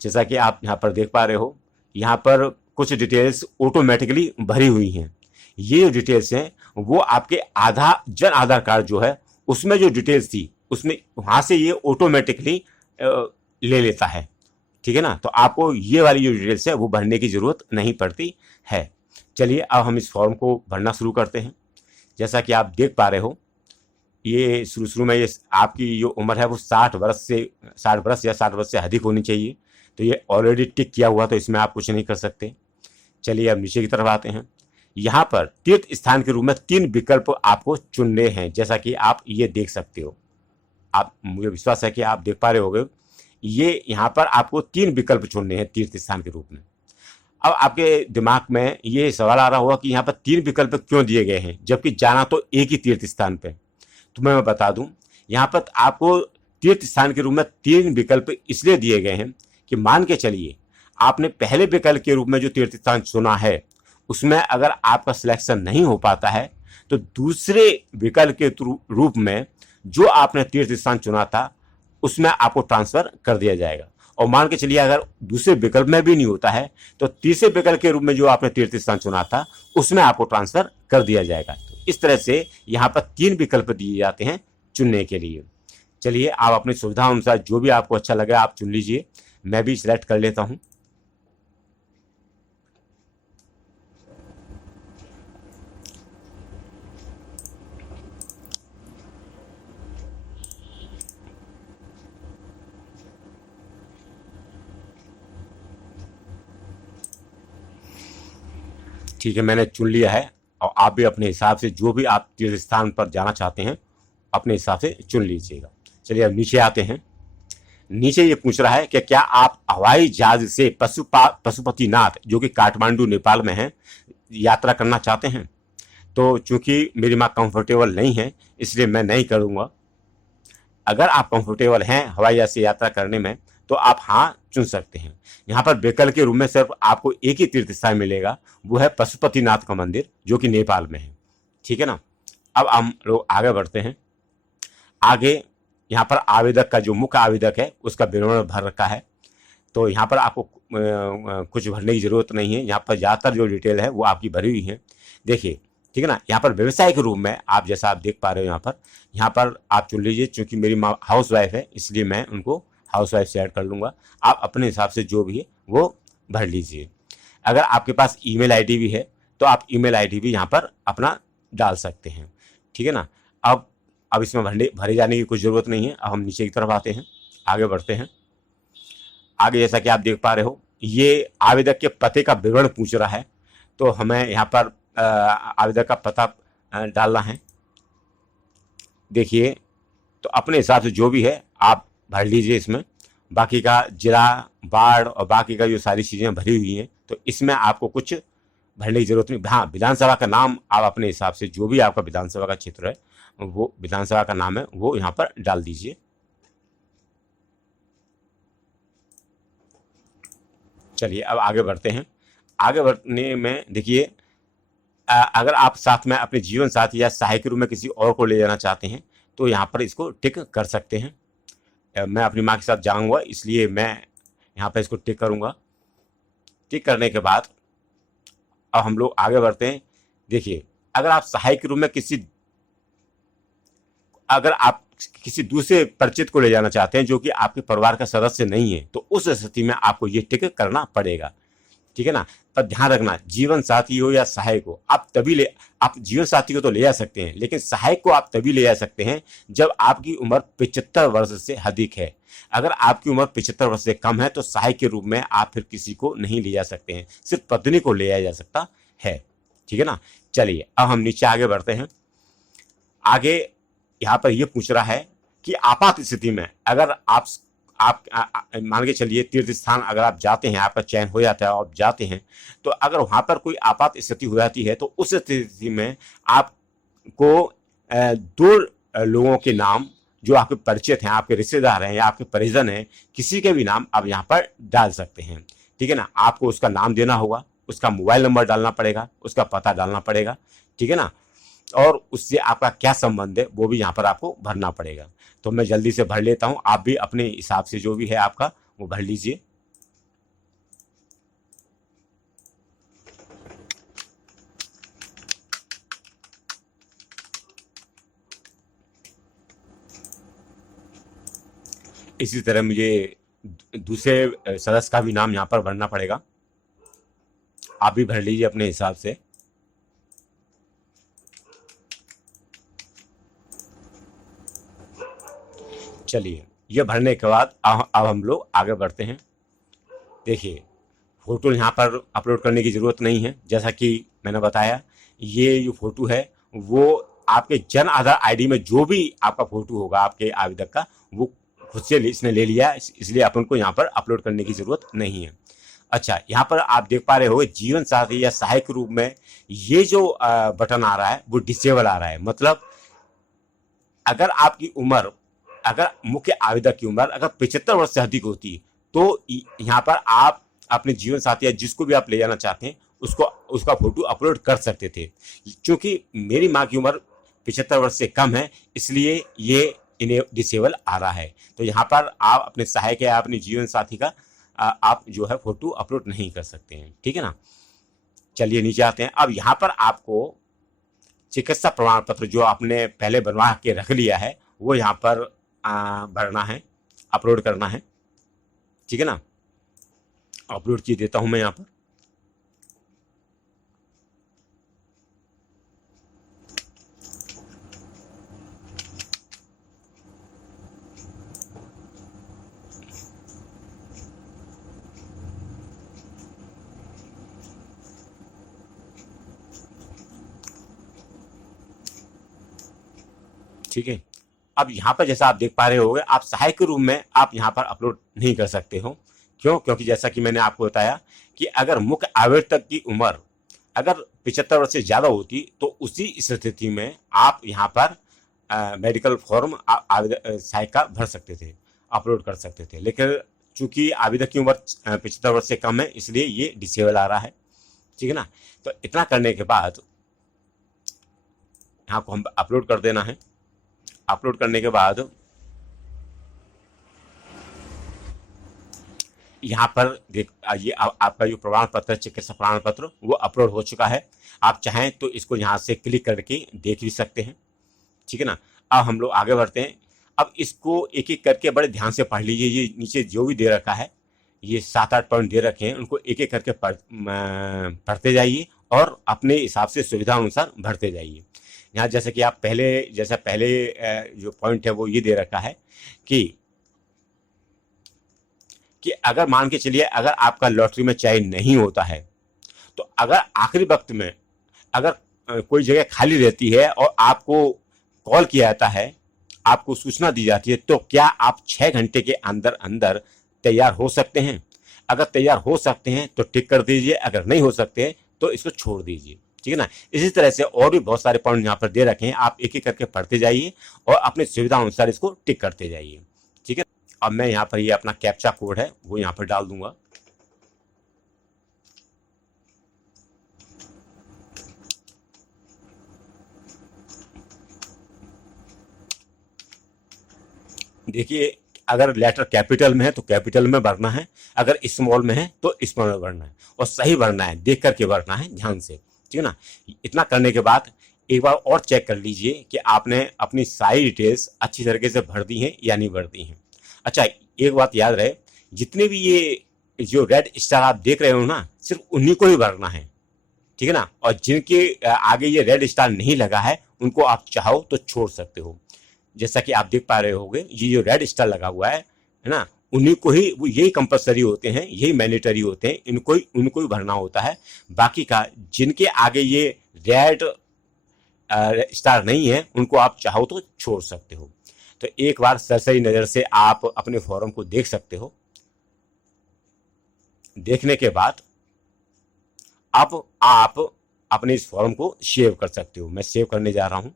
जैसा कि आप यहाँ पर देख पा रहे हो, यहाँ पर कुछ डिटेल्स ऑटोमेटिकली भरी हुई हैं। ये जो डिटेल्स हैं, वो आपके जन आधार कार्ड जो है, उसमें जो डिटेल्स थी, उसमें वहाँ से ये ऑटोमेटिकली ले लेता है। ठीक है ना? तो आपको ये वाली जो डिटेल्स है, वो भरने की ज़रूरत नहीं पड़ती है। चलिए, अब हम इस फॉर्म को भरना शुरू करते हैं। जैसा कि आप देख पा रहे हो, ये शुरू में ये आपकी जो उम्र है वो 60 वर्ष या 60 वर्ष से अधिक होनी चाहिए। तो ये ऑलरेडी टिक किया हुआ, तो इसमें आप कुछ नहीं कर सकते। चलिए, अब नीचे की तरफ आते हैं। यहाँ पर तीर्थ स्थान के रूप में 3 विकल्प आपको चुनने हैं, जैसा कि आप ये देख सकते हो। मुझे विश्वास है कि आप देख पा रहे होंगे। ये यहाँ पर आपको 3 विकल्प चुनने हैं तीर्थ स्थान के रूप में। अब आपके दिमाग में ये सवाल आ रहा होगा कि यहाँ पर 3 विकल्प क्यों दिए गए हैं, जबकि जाना तो एक ही तीर्थ स्थान पे। तो मैं बता दूं, यहाँ पर आपको तीर्थ स्थान के रूप में 3 विकल्प इसलिए दिए गए हैं कि मान के चलिए आपने पहले विकल्प के रूप में जो तीर्थ स्थान चुना है, उसमें अगर आपका सिलेक्शन नहीं हो पाता है, तो दूसरे विकल्प के रूप में जो आपने तीर्थ स्थान चुना था, उसमें आपको ट्रांसफर कर दिया जाएगा। और मान के चलिए अगर दूसरे विकल्प में भी नहीं होता है, तो तीसरे विकल्प के रूप में जो आपने तीर्थ स्थान चुना था, उसमें आपको ट्रांसफर कर दिया जाएगा। तो इस तरह से यहाँ पर 3 विकल्प दिए जाते हैं चुनने के लिए। चलिए, आप अपनी सुविधा अनुसार जो भी आपको अच्छा लगे आप चुन लीजिए। मैं भी सिलेक्ट कर लेता हूँ। ठीक है, मैंने चुन लिया है और आप भी अपने हिसाब से जो भी आप तीर्थ स्थान पर जाना चाहते हैं, अपने हिसाब से चुन लीजिएगा। चलिए, अब नीचे आते हैं। नीचे ये पूछ रहा है कि क्या आप हवाई जहाज से पशुपतिनाथ, जो कि काठमांडू नेपाल में है, यात्रा करना चाहते हैं। तो चूंकि मेरी माँ कंफर्टेबल नहीं है, इसलिए मैं नहीं करूँगा। अगर आप कंफर्टेबल हैं हवाई जहाज से यात्रा करने में, तो आप हाँ चुन सकते हैं। यहाँ पर विकल्प के रूप में सिर्फ आपको एक ही तीर्थ स्थान मिलेगा, वो है पशुपतिनाथ का मंदिर, जो कि नेपाल में है। ठीक है ना? अब हम लोग आगे बढ़ते हैं। आगे यहाँ पर आवेदक का जो मुख्य आवेदक है, उसका विवरण भर रखा है। तो यहाँ पर आपको कुछ भरने की ज़रूरत नहीं है। यहाँ पर ज़्यादातर जो डिटेल है वो आपकी भरी हुई है। देखिए, ठीक है ना? यहाँ पर व्यवसाय के रूप में आप जैसा आप देख पा रहे हो, यहाँ पर आप चुन लीजिए। चूँकि मेरी माँ हाउस वाइफ है, इसलिए मैं उनको हाउस वाइफ से ऐड कर लूँगा। आप अपने हिसाब से जो भी है वो भर लीजिए। अगर आपके पास ईमेल आईडी भी है, तो आप ईमेल आईडी भी यहाँ पर अपना डाल सकते हैं। ठीक है ना? अब इसमें भरे जाने की कुछ ज़रूरत नहीं है। अब हम नीचे की तरफ आते हैं, आगे बढ़ते हैं। आगे जैसा कि आप देख पा रहे हो, ये आवेदक के पते का विवरण पूछ रहा है। तो हमें यहाँ पर आवेदक का पता डालना है। देखिए, तो अपने हिसाब से जो भी है आप भर लीजिए इसमें। बाकी का जिला, वार्ड और बाकी का जो सारी चीज़ें भरी हुई हैं, तो इसमें आपको कुछ भरने की जरूरत नहीं। हाँ, विधानसभा का नाम आप अपने हिसाब से जो भी आपका विधानसभा का क्षेत्र है, वो विधानसभा का नाम है, वो यहाँ पर डाल दीजिए। चलिए, अब आगे बढ़ते हैं। आगे बढ़ने में देखिए, अगर आप साथ में अपने जीवन साथी या सहायक के रूप में किसी और को ले जाना चाहते हैं तो यहाँ पर इसको टिक कर सकते हैं। मैं अपनी माँ के साथ जाऊँगा, इसलिए मैं यहाँ पर इसको टिक करूँगा। टिक करने के बाद अब हम लोग आगे बढ़ते हैं। देखिए, अगर आप सहायक के रूप में अगर आप किसी दूसरे परिचित को ले जाना चाहते हैं जो कि आपके परिवार का सदस्य नहीं है, तो उस स्थिति में आपको ये टिक करना पड़ेगा, ठीक है ना। पर ध्यान रखना, जीवन साथी हो या सहायक हो, आप जीवन साथी को तो ले जा सकते हैं, लेकिन सहायक को आप तभी ले जा सकते हैं जब आपकी उम्र 75 वर्ष से अधिक है। अगर आपकी उम्र 75 वर्ष से कम है तो सहायक के रूप में आप फिर किसी को नहीं ले जा सकते हैं, सिर्फ पत्नी को ले जाया जा सकता है, ठीक है ना। चलिए अब हम नीचे आगे बढ़ते हैं। आगे यहाँ पर यह पूछ रहा है कि आपात स्थिति में अगर आप मान के चलिए तीर्थ स्थान अगर आप जाते हैं, आपका चयन हो जाता है और आप जाते हैं, तो अगर वहाँ पर कोई आपात स्थिति हो जाती है तो उस स्थिति में आपको दो लोगों के नाम जो आपके परिचित हैं, आपके रिश्तेदार हैं या आपके परिजन हैं, किसी के भी नाम आप यहाँ पर डाल सकते हैं, ठीक है ना। आपको उसका नाम देना होगा, उसका मोबाइल नंबर डालना पड़ेगा, उसका पता डालना पड़ेगा, ठीक है ना, और उससे आपका क्या संबंध है वो भी यहाँ पर आपको भरना पड़ेगा। तो मैं जल्दी से भर लेता हूँ, आप भी अपने हिसाब से जो भी है आपका वो भर लीजिए। इसी तरह मुझे दूसरे सदस्य का भी नाम यहाँ पर भरना पड़ेगा, आप भी भर लीजिए अपने हिसाब से। चलिए, ये भरने के बाद अब हम लोग आगे बढ़ते हैं। देखिए, फ़ोटो यहाँ पर अपलोड करने की ज़रूरत नहीं है, जैसा कि मैंने बताया। ये जो फ़ोटो है वो आपके जन आधार आईडी में जो भी आपका फ़ोटो होगा आपके आवेदक का, वो खुद से इसने ले लिया, इसलिए अपन को यहाँ पर अपलोड करने की ज़रूरत नहीं है। अच्छा, यहाँ पर आप देख पा रहे हो जीवन साथी या सहायक के रूप में ये जो बटन आ रहा है वो डिसेबल आ रहा है। मतलब अगर आपकी उम्र, अगर मुख्य आवेदक की उम्र अगर 75 वर्ष से अधिक होती है तो यहाँ पर आप अपने जीवन साथी या जिसको भी आप ले जाना चाहते हैं उसका फोटो अपलोड कर सकते थे। क्योंकि मेरी माँ की उम्र 75 वर्ष से कम है, इसलिए ये इन्हें डिसेबल आ रहा है। तो यहाँ पर आप अपने सहायक या अपने जीवन साथी का आप जो है फोटो अपलोड नहीं कर सकते हैं, ठीक है ना। चलिए नीचे आते हैं। अब यहाँ पर आपको चिकित्सा प्रमाण पत्र जो आपने पहले बनवा के रख लिया है वो यहाँ पर भरना है, अपलोड करना है, ठीक है ना। अपलोड किए देता हूं मैं यहाँ पर। ठीक है, अब यहाँ पर जैसा आप देख पा रहे होंगे, आप सहायक के रूप में आप यहाँ पर अपलोड नहीं कर सकते हो। क्यों? क्योंकि जैसा कि मैंने आपको बताया कि अगर मुख्य आवेदक की उम्र अगर 75 वर्ष से ज़्यादा होती तो उसी स्थिति में आप यहाँ पर मेडिकल फॉर्म सहायक का भर सकते थे, अपलोड कर सकते थे। लेकिन चूंकि आवेदक की उम्र 75 वर्ष से कम है, इसलिए ये डिसेबल आ रहा है, ठीक है ना। तो इतना करने के बाद यहाँ को हम अपलोड कर देना है। अपलोड करने के बाद यहाँ पर देख, ये आपका जो प्रमाण पत्र, चिकित्सा प्रमाण पत्र वो अपलोड हो चुका है। आप चाहें तो इसको यहाँ से क्लिक करके देख भी सकते हैं, ठीक है ना। अब हम लोग आगे बढ़ते हैं। अब इसको एक एक करके बड़े ध्यान से पढ़ लीजिए। ये नीचे जो भी दे रखा है, ये 7-8 पॉइंट दे रखे हैं, उनको एक एक करके पढ़ते जाइए और अपने हिसाब से सुविधा अनुसार भरते जाइए। यहाँ जैसे कि आप पहले जो पॉइंट है वो ये दे रखा है कि अगर मान के चलिए अगर आपका लॉटरी में चयन नहीं होता है तो अगर आखिरी वक्त में अगर कोई जगह खाली रहती है और आपको कॉल किया जाता है, आपको सूचना दी जाती है, तो क्या आप 6 घंटे के अंदर अंदर तैयार हो सकते हैं? अगर तैयार हो सकते हैं तो टिक कर दीजिए, अगर नहीं हो सकते हैं तो इसको छोड़ दीजिए, ठीक है ना। इसी तरह से और भी बहुत सारे पॉइंट यहाँ पर दे रखे हैं, आप एक एक करके पढ़ते जाइए और अपनी सुविधा अनुसार इसको टिक करते जाइए, ठीक है। अब मैं यहाँ पर ये अपना कैप्चा कोड है वो यहाँ पर डाल दूंगा। देखिए, अगर लेटर कैपिटल में है तो कैपिटल में भरना है, अगर स्मॉल में है तो स्मॉल में भरना है, और सही भरना है, देख करके भरना है, ध्यान से, ठीक है ना। इतना करने के बाद एक बार और चेक कर लीजिए कि आपने अपनी सारी डिटेल्स अच्छी तरीके से भर दी हैं या नहीं भर दी हैं। अच्छा, एक बात याद रहे, जितने भी ये जो रेड स्टार आप देख रहे हो ना, सिर्फ उन्हीं को ही भरना है, ठीक है ना। और जिनके आगे ये रेड स्टार नहीं लगा है उनको आप चाहो तो छोड़ सकते हो। जैसा कि आप देख पा रहे होंगे, ये जो रेड स्टार लगा हुआ है ना, उन्हीं को ही, वो यही कंपलसरी होते हैं, यही मैंडेटरी होते हैं, उनको ही भरना होता है। बाकी का जिनके आगे ये रेड स्टार नहीं है उनको आप चाहो तो छोड़ सकते हो। तो एक बार सरसरी नज़र से आप अपने फॉर्म को देख सकते हो। देखने के बाद अब आप अपने इस फॉर्म को सेव कर सकते हो। मैं सेव करने जा रहा हूं।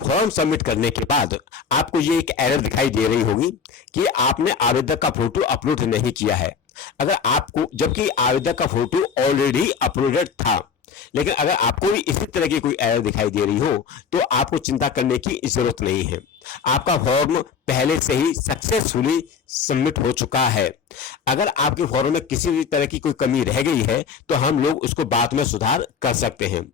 फॉर्म सबमिट करने के बाद आपको ये एक एरर दिखाई दे रही होगी कि आपने आवेदक का फोटो अपलोड नहीं किया है। अगर आपको, जबकि आवेदक का फोटो ऑलरेडी अपलोडेड था, लेकिन अगर आपको भी इसी तरह की कोई एरर दिखाई दे रही हो तो आपको चिंता करने की जरूरत नहीं है। आपका फॉर्म पहले से ही सक्सेसफुली सबमिट हो चुका है। अगर आपके फॉर्म में किसी भी तरह की कोई कमी रह गई है तो हम लोग उसको बाद में सुधार कर सकते हैं।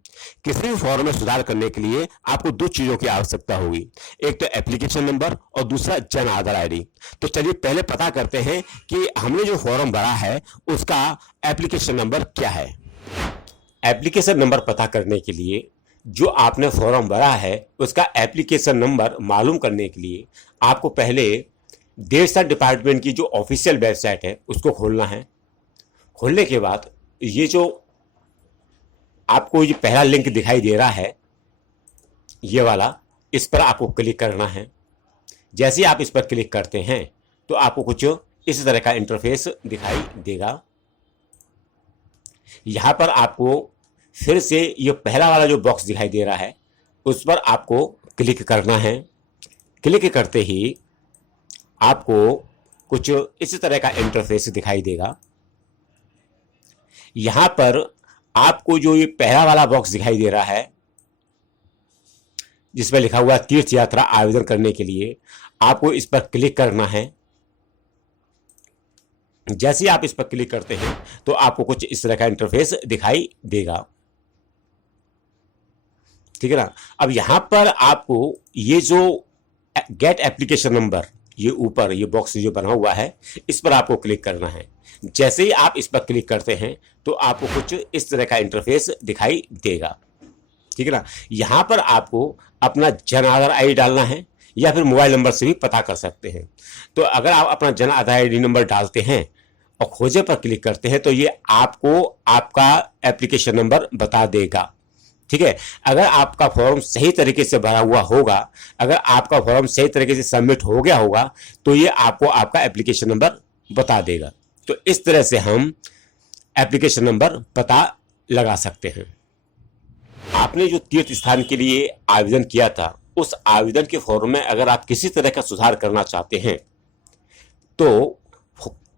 किसी भी फॉर्म में सुधार करने के लिए आपको दो चीजों की आवश्यकता होगी, एक तो एप्लीकेशन नंबर और दूसरा जन आधार आईडी। तो चलिए पहले पता करते हैं कि हमने जो फॉर्म भरा है उसका एप्लीकेशन नंबर क्या है। एप्लीकेशन नंबर पता करने के लिए, जो आपने फॉर्म भरा है उसका एप्लीकेशन नंबर मालूम करने के लिए आपको पहले देवस्थान डिपार्टमेंट की जो ऑफिशियल वेबसाइट है उसको खोलना है। खोलने के बाद ये जो आपको ये पहला लिंक दिखाई दे रहा है, ये वाला, इस पर आपको क्लिक करना है। जैसे ही आप इस पर क्लिक करते हैं तो आपको कुछ इस तरह का इंटरफेस दिखाई देगा। यहाँ पर आपको फिर से ये पहला वाला जो बॉक्स दिखाई दे रहा है उस पर आपको क्लिक करना है। क्लिक करते ही आपको कुछ इस तरह का इंटरफेस दिखाई देगा। यहाँ पर आपको जो ये पहला वाला बॉक्स दिखाई दे रहा है जिसमें लिखा हुआ तीर्थ यात्रा आवेदन करने के लिए, आपको इस पर क्लिक करना है। जैसे ही आप इस पर क्लिक करते हैं तो आपको कुछ इस तरह का इंटरफेस दिखाई देगा, ठीक है ना। अब यहां पर आपको ये जो गेट एप्लीकेशन नंबर, ये ऊपर ये बॉक्स जो बना हुआ है, इस पर आपको क्लिक करना है। जैसे ही आप इस पर क्लिक करते हैं तो आपको कुछ इस तरह का इंटरफेस दिखाई देगा, ठीक है ना। यहां पर आपको अपना जन आधार आईडी डालना है या फिर मोबाइल नंबर से भी पता कर सकते हैं। तो अगर आप अपना जन आधार आईडी नंबर डालते हैं और खोजे पर क्लिक करते हैं तो ये आपको आपका एप्लीकेशन नंबर बता देगा, ठीक है। अगर आपका फॉर्म सही तरीके से भरा हुआ होगा, अगर आपका फॉर्म सही तरीके से सबमिट हो गया होगा तो ये आपको आपका एप्लीकेशन नंबर बता देगा। तो इस तरह से हम एप्लीकेशन नंबर पता लगा सकते हैं। आपने जो तीर्थ स्थान के लिए आवेदन किया था उस आवेदन के फॉर्म में अगर आप किसी तरह का सुधार करना चाहते हैं तो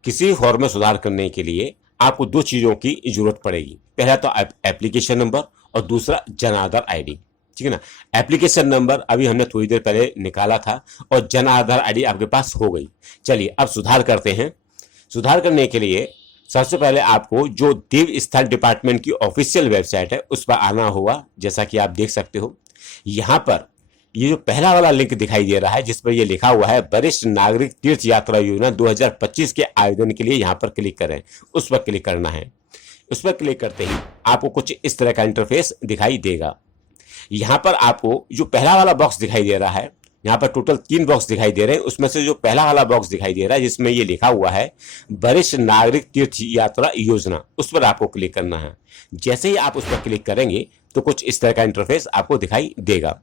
किसी फॉर्म में सुधार करने के लिए आपको दो चीज़ों की जरूरत पड़ेगी। पहला तो एप्लीकेशन नंबर और दूसरा जन आधार आईडी, ठीक है ना। एप्लीकेशन नंबर अभी हमने थोड़ी देर पहले निकाला था और जन आधार आईडी आपके पास हो गई। चलिए अब सुधार करते हैं। सुधार करने के लिए सबसे पहले आपको जो देवस्थान डिपार्टमेंट की ऑफिशियल वेबसाइट है उस पर आना होगा। जैसा कि आप देख सकते हो यहाँ पर ये जो पहला वाला लिंक दिखाई दे रहा है जिस पर ये लिखा हुआ है वरिष्ठ नागरिक तीर्थ यात्रा योजना 2025 के आवेदन के लिए, यहाँ पर क्लिक करें, उस पर क्लिक करना है। उस पर क्लिक करते ही आपको कुछ इस तरह का इंटरफेस दिखाई देगा। यहाँ पर आपको जो पहला वाला बॉक्स दिखाई दे रहा है, यहाँ पर टोटल 3 बॉक्स दिखाई दे रहे हैं, उसमें से जो पहला वाला बॉक्स दिखाई दे रहा है जिसमें ये लिखा हुआ है वरिष्ठ नागरिक तीर्थ यात्रा योजना, उस पर आपको क्लिक करना है। जैसे ही आप उस पर क्लिक करेंगे तो कुछ इस तरह का इंटरफेस आपको दिखाई देगा।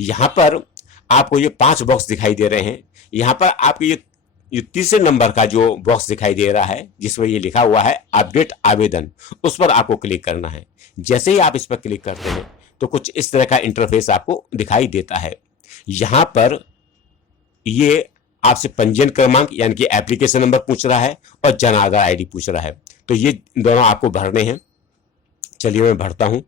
यहाँ पर आपको ये 5 बॉक्स दिखाई दे रहे हैं। यहाँ पर आपको ये तीसरे नंबर का जो बॉक्स दिखाई दे रहा है जिसमें ये लिखा हुआ है अपडेट आवेदन, उस पर आपको क्लिक करना है। जैसे ही आप इस पर क्लिक करते हैं तो कुछ इस तरह का इंटरफेस आपको दिखाई देता है। यहाँ पर ये आपसे पंजीयन क्रमांक यानी कि एप्लीकेशन नंबर पूछ रहा है और जन आधार आईडी पूछ रहा है, तो ये दोनों आपको भरने हैं। चलिए मैं भरता हूं।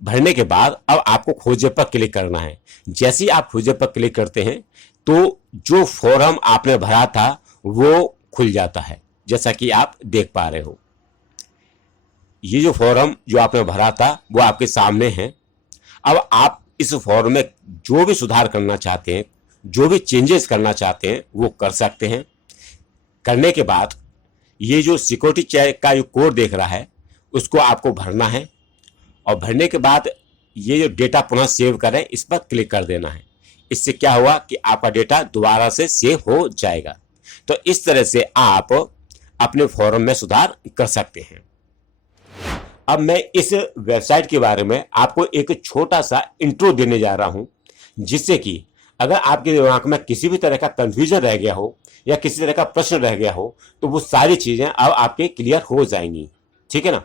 भरने के बाद अब आपको खोजे पर क्लिक करना है। जैसे ही आप खोजे पर क्लिक करते हैं तो जो फॉर्म आपने भरा था वो खुल जाता है, जैसा कि आप देख पा रहे हो। ये जो फॉर्म जो आपने भरा था वो आपके सामने है। अब आप इस फॉर्म में जो भी सुधार करना चाहते हैं, जो भी चेंजेस करना चाहते हैं वो कर सकते हैं। करने के बाद ये जो सिक्योरिटी चेक का जो कोड देख रहा है उसको आपको भरना है, और भरने के बाद ये जो डेटा पुनः सेव करें इस पर क्लिक कर देना है। इससे क्या हुआ कि आपका डेटा दोबारा से सेव हो जाएगा। तो इस तरह से आप अपने फॉर्म में सुधार कर सकते हैं। अब मैं इस वेबसाइट के बारे में आपको एक छोटा सा इंट्रो देने जा रहा हूं, जिससे कि अगर आपके दिमाग में किसी भी तरह का कंफ्यूजन रह गया हो या किसी तरह का प्रश्न रह गया हो तो वो सारी चीजें अब आपके क्लियर हो जाएंगी। ठीक है ना।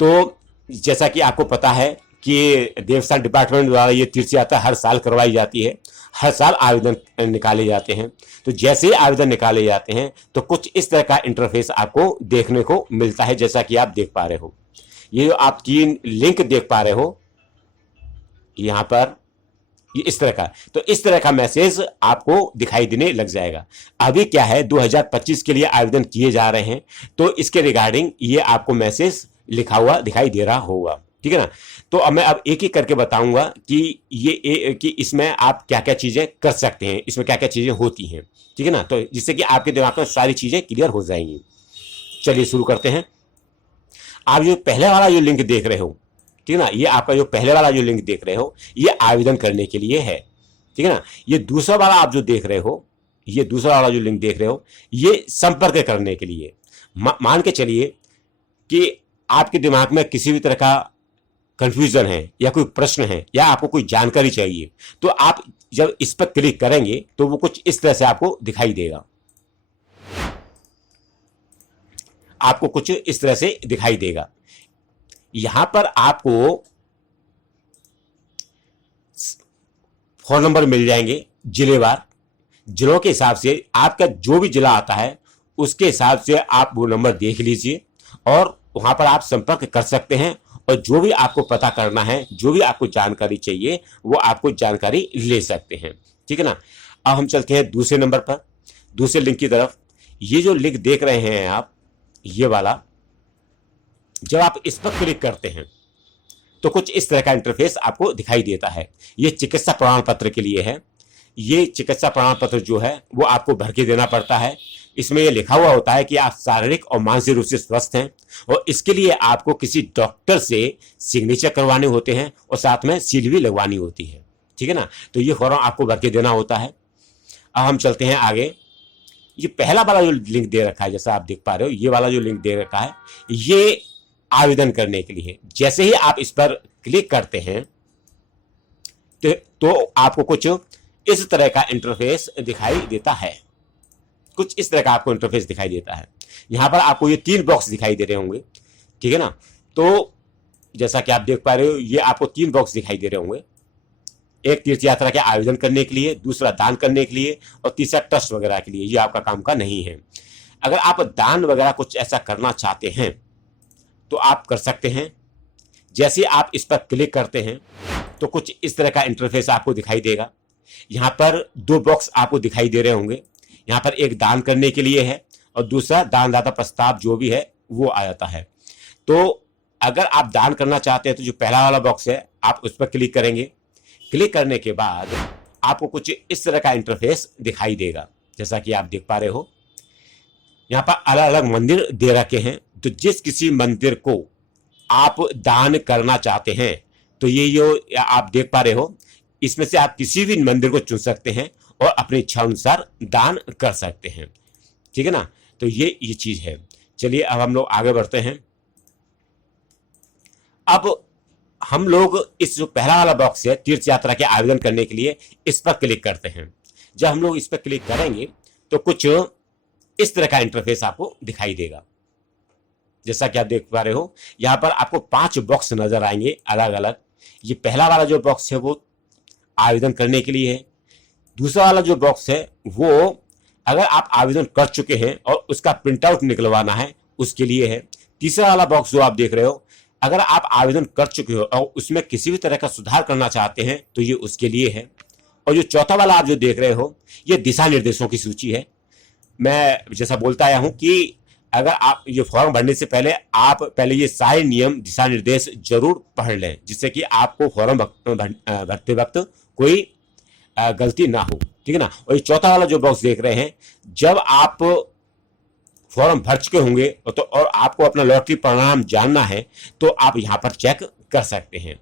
तो जैसा कि आपको पता है कि देवस्थान डिपार्टमेंट द्वारा ये तीर्थ यात्रा हर साल करवाई जाती है। हर साल आवेदन निकाले जाते हैं। तो जैसे ही आवेदन निकाले जाते हैं तो कुछ इस तरह का इंटरफेस आपको देखने को मिलता है, जैसा कि आप देख पा रहे हो। ये जो आप 3 लिंक देख पा रहे हो यहां पर, ये इस तरह का, तो इस तरह का मैसेज आपको दिखाई देने लग जाएगा। अभी क्या है 2025 के लिए आवेदन किए जा रहे हैं, तो इसके रिगार्डिंग ये आपको मैसेज लिखा हुआ दिखाई दे रहा होगा। ठीक है ना। तो अब मैं एक एक करके बताऊंगा कि कि इसमें आप क्या क्या चीजें कर सकते हैं, इसमें क्या क्या चीजें होती हैं। ठीक है ना। तो जिससे कि आपके दिमाग में सारी चीजें क्लियर हो जाएंगी। चलिए शुरू करते हैं। आप जो पहले वाला जो लिंक देख रहे हो, ठीक है ना, ये आपका जो पहले वाला जो लिंक देख रहे हो ये आवेदन करने के लिए है। ठीक है ना। ये दूसरा वाला आप जो देख रहे हो, ये दूसरा वाला जो लिंक देख रहे हो ये संपर्क करने के लिए। मान के चलिए कि आपके दिमाग में किसी भी तरह का कंफ्यूजन है या कोई प्रश्न है या आपको कोई जानकारी चाहिए, तो आप जब इस पर क्लिक करेंगे तो वो कुछ इस तरह से आपको दिखाई देगा। आपको कुछ इस तरह से दिखाई देगा। यहां पर आपको फोन नंबर मिल जाएंगे जिलेवार। जिलों के हिसाब से आपका जो भी जिला आता है उसके हिसाब से आप वो नंबर देख लीजिए और वहां पर आप संपर्क कर सकते हैं, और जो भी आपको पता करना है, जो भी आपको जानकारी चाहिए वो आपको जानकारी ले सकते हैं। ठीक है ना। अब हम चलते हैं दूसरे नंबर पर, दूसरे लिंक की तरफ। ये जो लिंक देख रहे हैं आप, ये वाला, जब आप इस पर क्लिक करते हैं तो कुछ इस तरह का इंटरफेस आपको दिखाई देता है। ये चिकित्सा प्रमाण पत्र के लिए है। ये चिकित्सा प्रमाण पत्र जो है वो आपको भर के देना पड़ता है। इसमें ये लिखा हुआ होता है कि आप शारीरिक और मानसिक रूप से स्वस्थ हैं, और इसके लिए आपको किसी डॉक्टर से सिग्नेचर करवाने होते हैं और साथ में सील भी लगवानी होती है। ठीक है ना। तो ये फॉर्म आपको भर के देना होता है। अब हम चलते हैं आगे। ये पहला वाला जो लिंक दे रखा है, जैसा आप देख पा रहे हो, ये वाला जो लिंक दे रखा है ये आवेदन करने के लिए। जैसे ही आप इस पर क्लिक करते हैं तो आपको कुछ इस तरह का इंटरफेस दिखाई देता है। कुछ इस तरह का आपको इंटरफेस दिखाई देता है। यहां पर आपको ये 3 बॉक्स दिखाई दे रहे होंगे। ठीक है ना। तो जैसा कि आप देख पा रहे हो ये आपको 3 बॉक्स दिखाई दे रहे होंगे। एक तीर्थ यात्रा के आयोजन करने के लिए, दूसरा दान करने के लिए, और तीसरा ट्रस्ट वगैरह के लिए। ये आपका काम का नहीं है। अगर आप दान वगैरह कुछ ऐसा करना चाहते हैं तो आप कर सकते हैं। जैसे आप इस पर क्लिक करते हैं तो कुछ इस तरह का इंटरफेस आपको दिखाई देगा। यहाँ पर 2 बॉक्स आपको दिखाई दे रहे होंगे। यहाँ पर एक दान करने के लिए है और दूसरा दानदाता प्रस्ताव जो भी है वो आ जाता है। तो अगर आप दान करना चाहते हैं तो जो पहला वाला बॉक्स है आप उस पर क्लिक करेंगे। क्लिक करने के बाद आपको कुछ इस तरह का इंटरफेस दिखाई देगा, जैसा कि आप देख पा रहे हो। यहाँ पर अलग अलग मंदिर दे रखे हैं। तो जिस किसी मंदिर को आप दान करना चाहते हैं तो ये जो आप देख पा रहे हो इसमें से आप किसी भी मंदिर को चुन सकते हैं और अपनी इच्छा अनुसार दान कर सकते हैं। ठीक है ना। तो ये चीज है। चलिए अब हम लोग आगे बढ़ते हैं। अब हम लोग इस जो पहला वाला बॉक्स है तीर्थ यात्रा के आवेदन करने के लिए, इस पर क्लिक करते हैं। जब हम लोग इस पर क्लिक करेंगे तो कुछ इस तरह का इंटरफेस आपको दिखाई देगा। जैसा कि आप देख पा रहे हो यहां पर आपको 5 बॉक्स नजर आएंगे अलग अलग। ये पहला वाला जो बॉक्स है वो आवेदन करने के लिए है। दूसरा वाला जो बॉक्स है वो अगर आप आवेदन कर चुके हैं और उसका प्रिंट आउट निकलवाना है उसके लिए है। तीसरा वाला बॉक्स जो आप देख रहे हो, अगर आप आवेदन कर चुके हो और उसमें किसी भी तरह का सुधार करना चाहते हैं तो ये उसके लिए है। और जो चौथा वाला आप जो देख रहे हो, ये दिशा निर्देशों की सूची है। मैं जैसा बोलता आया हूं कि अगर आप ये फॉर्म भरने से पहले आप पहले ये सारे नियम दिशा निर्देश जरूर पढ़ लें, जिससे कि आपको फॉर्म भरते वक्त कोई गलती ना हो, ठीक है ना। और ये चौथा वाला जो बॉक्स देख रहे हैं, जब आप फॉर्म भर चुके होंगे तो और आपको अपना लॉटरी परिणाम जानना है तो आप यहाँ पर चेक कर सकते हैं,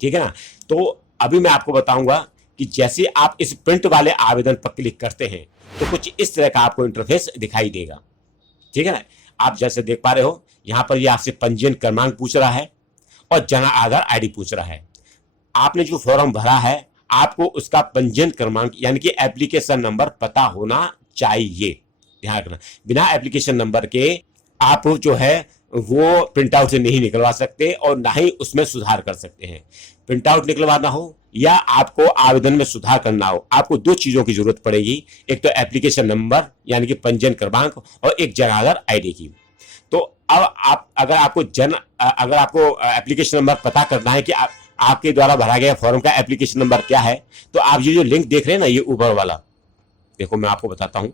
ठीक है ना। तो अभी मैं आपको बताऊंगा कि जैसे आप इस प्रिंट वाले आवेदन पर क्लिक करते हैं तो कुछ इस तरह का आपको इंटरफेस दिखाई देगा, ठीक है ना। आप जैसे देख पा रहे हो, यहाँ पर ये आपसे पंजीयन क्रमांक पूछ रहा है और जन आधार आईडी पूछ रहा है। आपने जो फॉर्म भरा है आपको उसका पंजीयन क्रमांक यानी कि एप्लीकेशन नंबर पता होना चाहिए। ध्यान रखना, बिना एप्लीकेशन नंबर के आप जो है वो प्रिंट आउट से नहीं निकलवा सकते और ना ही उसमें सुधार कर सकते हैं। प्रिंट आउट निकलवाना हो या आपको आवेदन में सुधार करना हो, आपको दो चीजों की जरूरत पड़ेगी, एक तो एप्लीकेशन नंबर यानी कि पंजीयन क्रमांक और एक जन आधार आईडी की। तो अब आप अगर आपको एप्लीकेशन नंबर पता करना है कि आपके द्वारा भरा गया फॉर्म का एप्लीकेशन नंबर क्या है, तो आप ये जो लिंक देख रहे हैं ना, ये ऊपर वाला देखो, मैं आपको बताता हूं।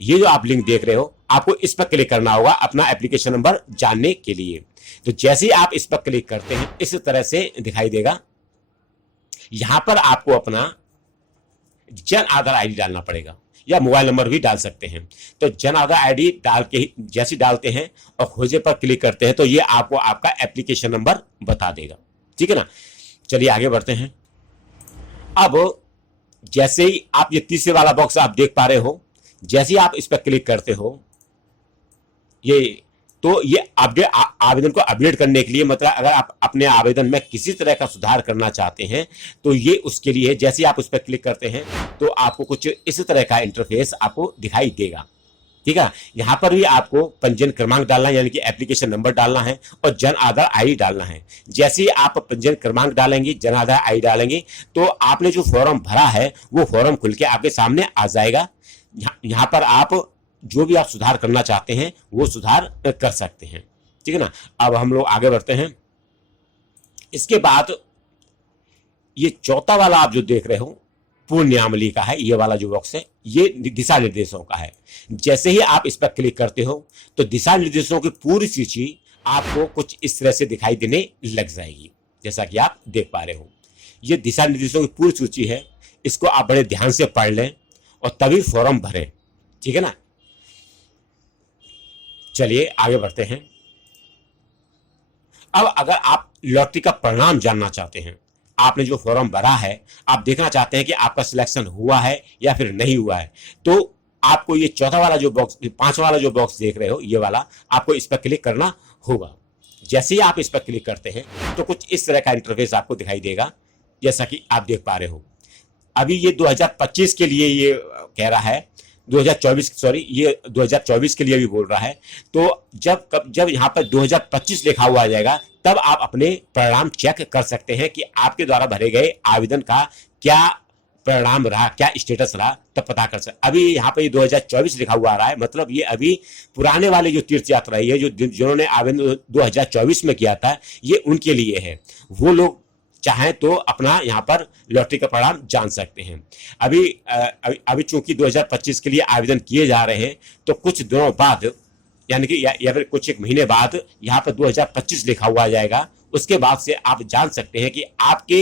ये जो आप लिंक देख रहे हो, आपको इस पर क्लिक करना होगा अपना एप्लीकेशन नंबर जानने के लिए। तो जैसे ही आप इस पर क्लिक करते हैं इस तरह से दिखाई देगा। यहां पर आपको अपना जन आधार आईडी डालना पड़ेगा या मोबाइल नंबर भी डाल सकते हैं। तो जन आधार आईडी डाल के जैसे डालते हैं और खोजे पर क्लिक करते हैं तो ये आपको आपका एप्लीकेशन नंबर बता देगा, ठीक है ना। चलिए आगे बढ़ते हैं। अब जैसे ही आप ये तीसरे वाला बॉक्स आप देख पा रहे हो, जैसे ही आप इस पर क्लिक करते हो ये अपडेट आवेदन को अपडेट करने के लिए, मतलब अगर आप अपने आवेदन में किसी तरह का सुधार करना चाहते हैं तो ये उसके लिए है। जैसे आप उस पर क्लिक करते हैं तो आपको कुछ इस तरह का इंटरफेस आपको दिखाई देगा, ठीक है। यहां पर भी आपको पंजीयन क्रमांक डालना है यानी कि एप्लीकेशन नंबर डालना है और जन आधार आईडी डालना है। जैसे ही आप पंजीयन क्रमांक डालेंगे, जन आधार आईडी डालेंगे तो आपने जो फॉर्म भरा है वो फॉर्म खुल के आपके सामने आ जाएगा। यहां पर आप जो भी आप सुधार करना चाहते हैं वो सुधार कर सकते हैं, ठीक है ना। अब हम लोग आगे बढ़ते हैं। इसके बाद ये चौथा वाला आप जो देख रहे हो पूर्ण नियमावली का है, ये वाला जो बॉक्स है ये दिशा निर्देशों का है। जैसे ही आप इस पर क्लिक करते हो तो दिशा निर्देशों की पूरी सूची आपको कुछ इस तरह से दिखाई देने लग जाएगी, जैसा कि आप देख पा रहे हो। ये दिशा निर्देशों की पूरी सूची है, इसको आप बड़े ध्यान से पढ़ लें और तभी फॉर्म भरें, ठीक है ना। चलिए आगे बढ़ते हैं। अब अगर आप लॉटरी का परिणाम जानना चाहते हैं, आपने जो फॉर्म भरा है आप देखना चाहते हैं कि आपका सिलेक्शन हुआ है या फिर नहीं हुआ है, तो आपको ये चौथा वाला जो बॉक्स, पांचवा वाला जो बॉक्स देख रहे हो ये वाला, आपको इस पर क्लिक करना होगा। जैसे ही आप इस पर क्लिक करते हैं तो कुछ इस तरह का इंटरफेस आपको दिखाई देगा, जैसा कि आप देख पा रहे हो। अभी ये 2025 के लिए ये कह रहा है, 2024 सॉरी, ये 2024 के लिए भी बोल रहा है। तो जब यहाँ पर 2025 लिखा हुआ आ जाएगा तब आप अपने परिणाम चेक कर सकते हैं कि आपके द्वारा भरे गए आवेदन का क्या परिणाम रहा, क्या स्टेटस रहा, तब पता कर सकते। अभी यहाँ पर 2024 लिखा हुआ आ रहा है, मतलब ये अभी पुराने वाले जो तीर्थ यात्रा है, जो जिन्होंने आवेदन 2024 में किया था, ये उनके लिए है। वो लोग चाहें तो अपना यहाँ पर लॉटरी का परिणाम जान सकते हैं। अभी चूंकि 2025 के लिए आवेदन किए जा रहे हैं तो कुछ दिनों बाद यानी कि या फिर कुछ एक महीने बाद यहाँ पर 2025 लिखा हुआ आ जाएगा। उसके बाद से आप जान सकते हैं कि आपके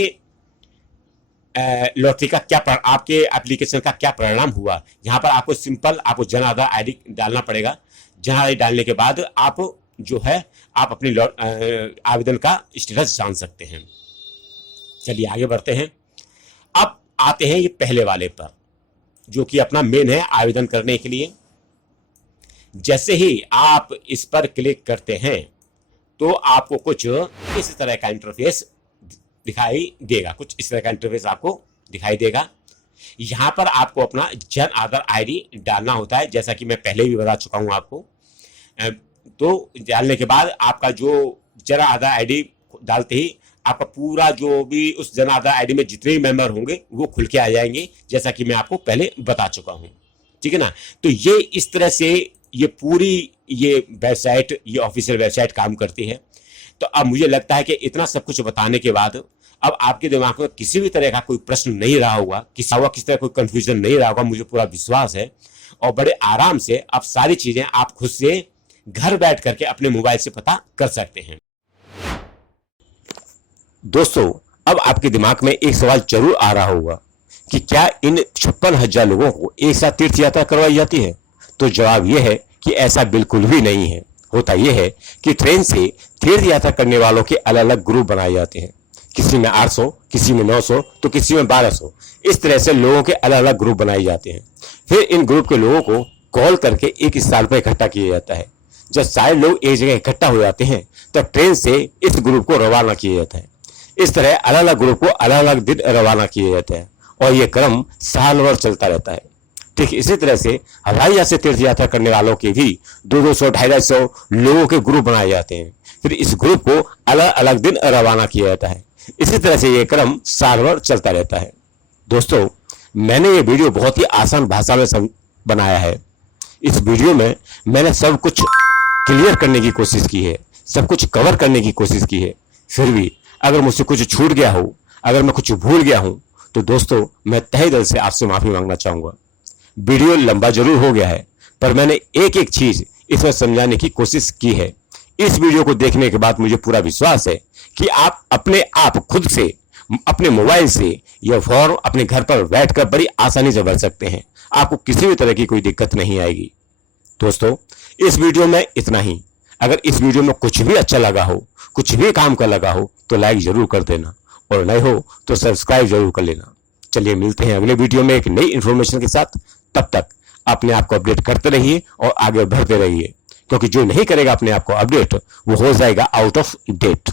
लॉटरी का क्या, आपके एप्लीकेशन का क्या परिणाम हुआ। यहाँ पर आपको सिंपल आपको जन आधार आईडी डालना पड़ेगा। जन आईडी डालने के बाद आप जो है आप अपनी आवेदन का स्टेटस जान सकते हैं। चलिए आगे बढ़ते हैं। अब आते हैं ये पहले वाले पर, जो कि अपना मेन है आवेदन करने के लिए। जैसे ही आप इस पर क्लिक करते हैं तो आपको कुछ इस तरह का इंटरफेस दिखाई देगा, कुछ इस तरह का इंटरफेस आपको दिखाई देगा। यहां पर आपको अपना जन आधार आईडी डालना होता है, जैसा कि मैं पहले भी बता चुका हूं आपको। तो डालने के बाद आपका जो जन आधार आईडी डालते ही आपका पूरा जो भी उस जन आधार आईडी में जितने भी मेंबर होंगे वो खुल के आ जाएंगे, जैसा कि मैं आपको पहले बता चुका हूं, ठीक है ना। तो ये इस तरह से पूरी ये वेबसाइट, ये ऑफिशियल वेबसाइट काम करती है। तो अब मुझे लगता है कि इतना सब कुछ बताने के बाद अब आपके दिमाग में किसी भी तरह का कोई प्रश्न नहीं रहा होगा, किसी तरह कोई कंफ्यूजन नहीं रहा होगा, मुझे पूरा विश्वास है। और बड़े आराम से अब सारी चीजें आप खुद से घर बैठ करके अपने मोबाइल से पता कर सकते हैं। दोस्तों, अब आपके दिमाग में एक सवाल जरूर आ रहा होगा कि क्या इन 56,000 लोगों को एक साथ तीर्थ यात्रा करवाई जाती है? तो जवाब यह है कि ऐसा बिल्कुल भी नहीं है। होता यह है कि ट्रेन से तीर्थ यात्रा करने वालों के अलग अलग ग्रुप बनाए जाते हैं। किसी में 800, किसी में 900, तो किसी में 1200। इस तरह से लोगों के अलग अलग ग्रुप बनाए जाते हैं। फिर इन ग्रुप के लोगों को कॉल करके एक स्थान पर इकट्ठा किया जाता है। जब सारे लोग एक जगह इकट्ठा हो जाते हैं तो ट्रेन से इस ग्रुप को रवाना किया जाता है। इस तरह अलग अलग ग्रुप को अलग अलग दिन रवाना किया जाता है और यह क्रम साल भर चलता रहता है। ठीक इसी तरह से हवाई जहाज से तीर्थ यात्रा करने वालों के भी 200, 250 लोगों के ग्रुप बनाए जाते हैं। फिर इस ग्रुप को अलग अलग दिन रवाना किया जाता है। इसी तरह से यह क्रम साल भर चलता रहता है। दोस्तों, मैंने ये वीडियो बहुत ही आसान भाषा में बनाया है। इस वीडियो में मैंने सब कुछ क्लियर करने की कोशिश की है, सब कुछ कवर करने की कोशिश की है। फिर भी अगर मुझसे कुछ छूट गया हो, अगर मैं कुछ भूल गया हूं, तो दोस्तों मैं तहे दिल से आपसे माफी मांगना चाहूंगा। वीडियो लंबा जरूर हो गया है, पर मैंने एक एक चीज इसमें समझाने की कोशिश की है। इस वीडियो को देखने के बाद मुझे पूरा विश्वास है कि आप अपने आप खुद से अपने मोबाइल से यह फॉर्म अपने घर पर बैठकर बड़ी आसानी से भर सकते हैं। आपको किसी भी तरह की कोई दिक्कत नहीं आएगी। दोस्तों, इस वीडियो में इतना ही। अगर इस वीडियो में कुछ भी अच्छा लगा हो, कुछ भी काम का लगा हो, तो लाइक जरूर कर देना और नए हो तो सब्सक्राइब जरूर कर लेना। चलिए मिलते हैं अगले वीडियो में एक नई इंफॉर्मेशन के साथ। तब तक अपने आप को अपडेट करते रहिए और आगे बढ़ते रहिए, क्योंकि जो नहीं करेगा अपने आप को अपडेट, वो हो जाएगा आउट ऑफ डेट।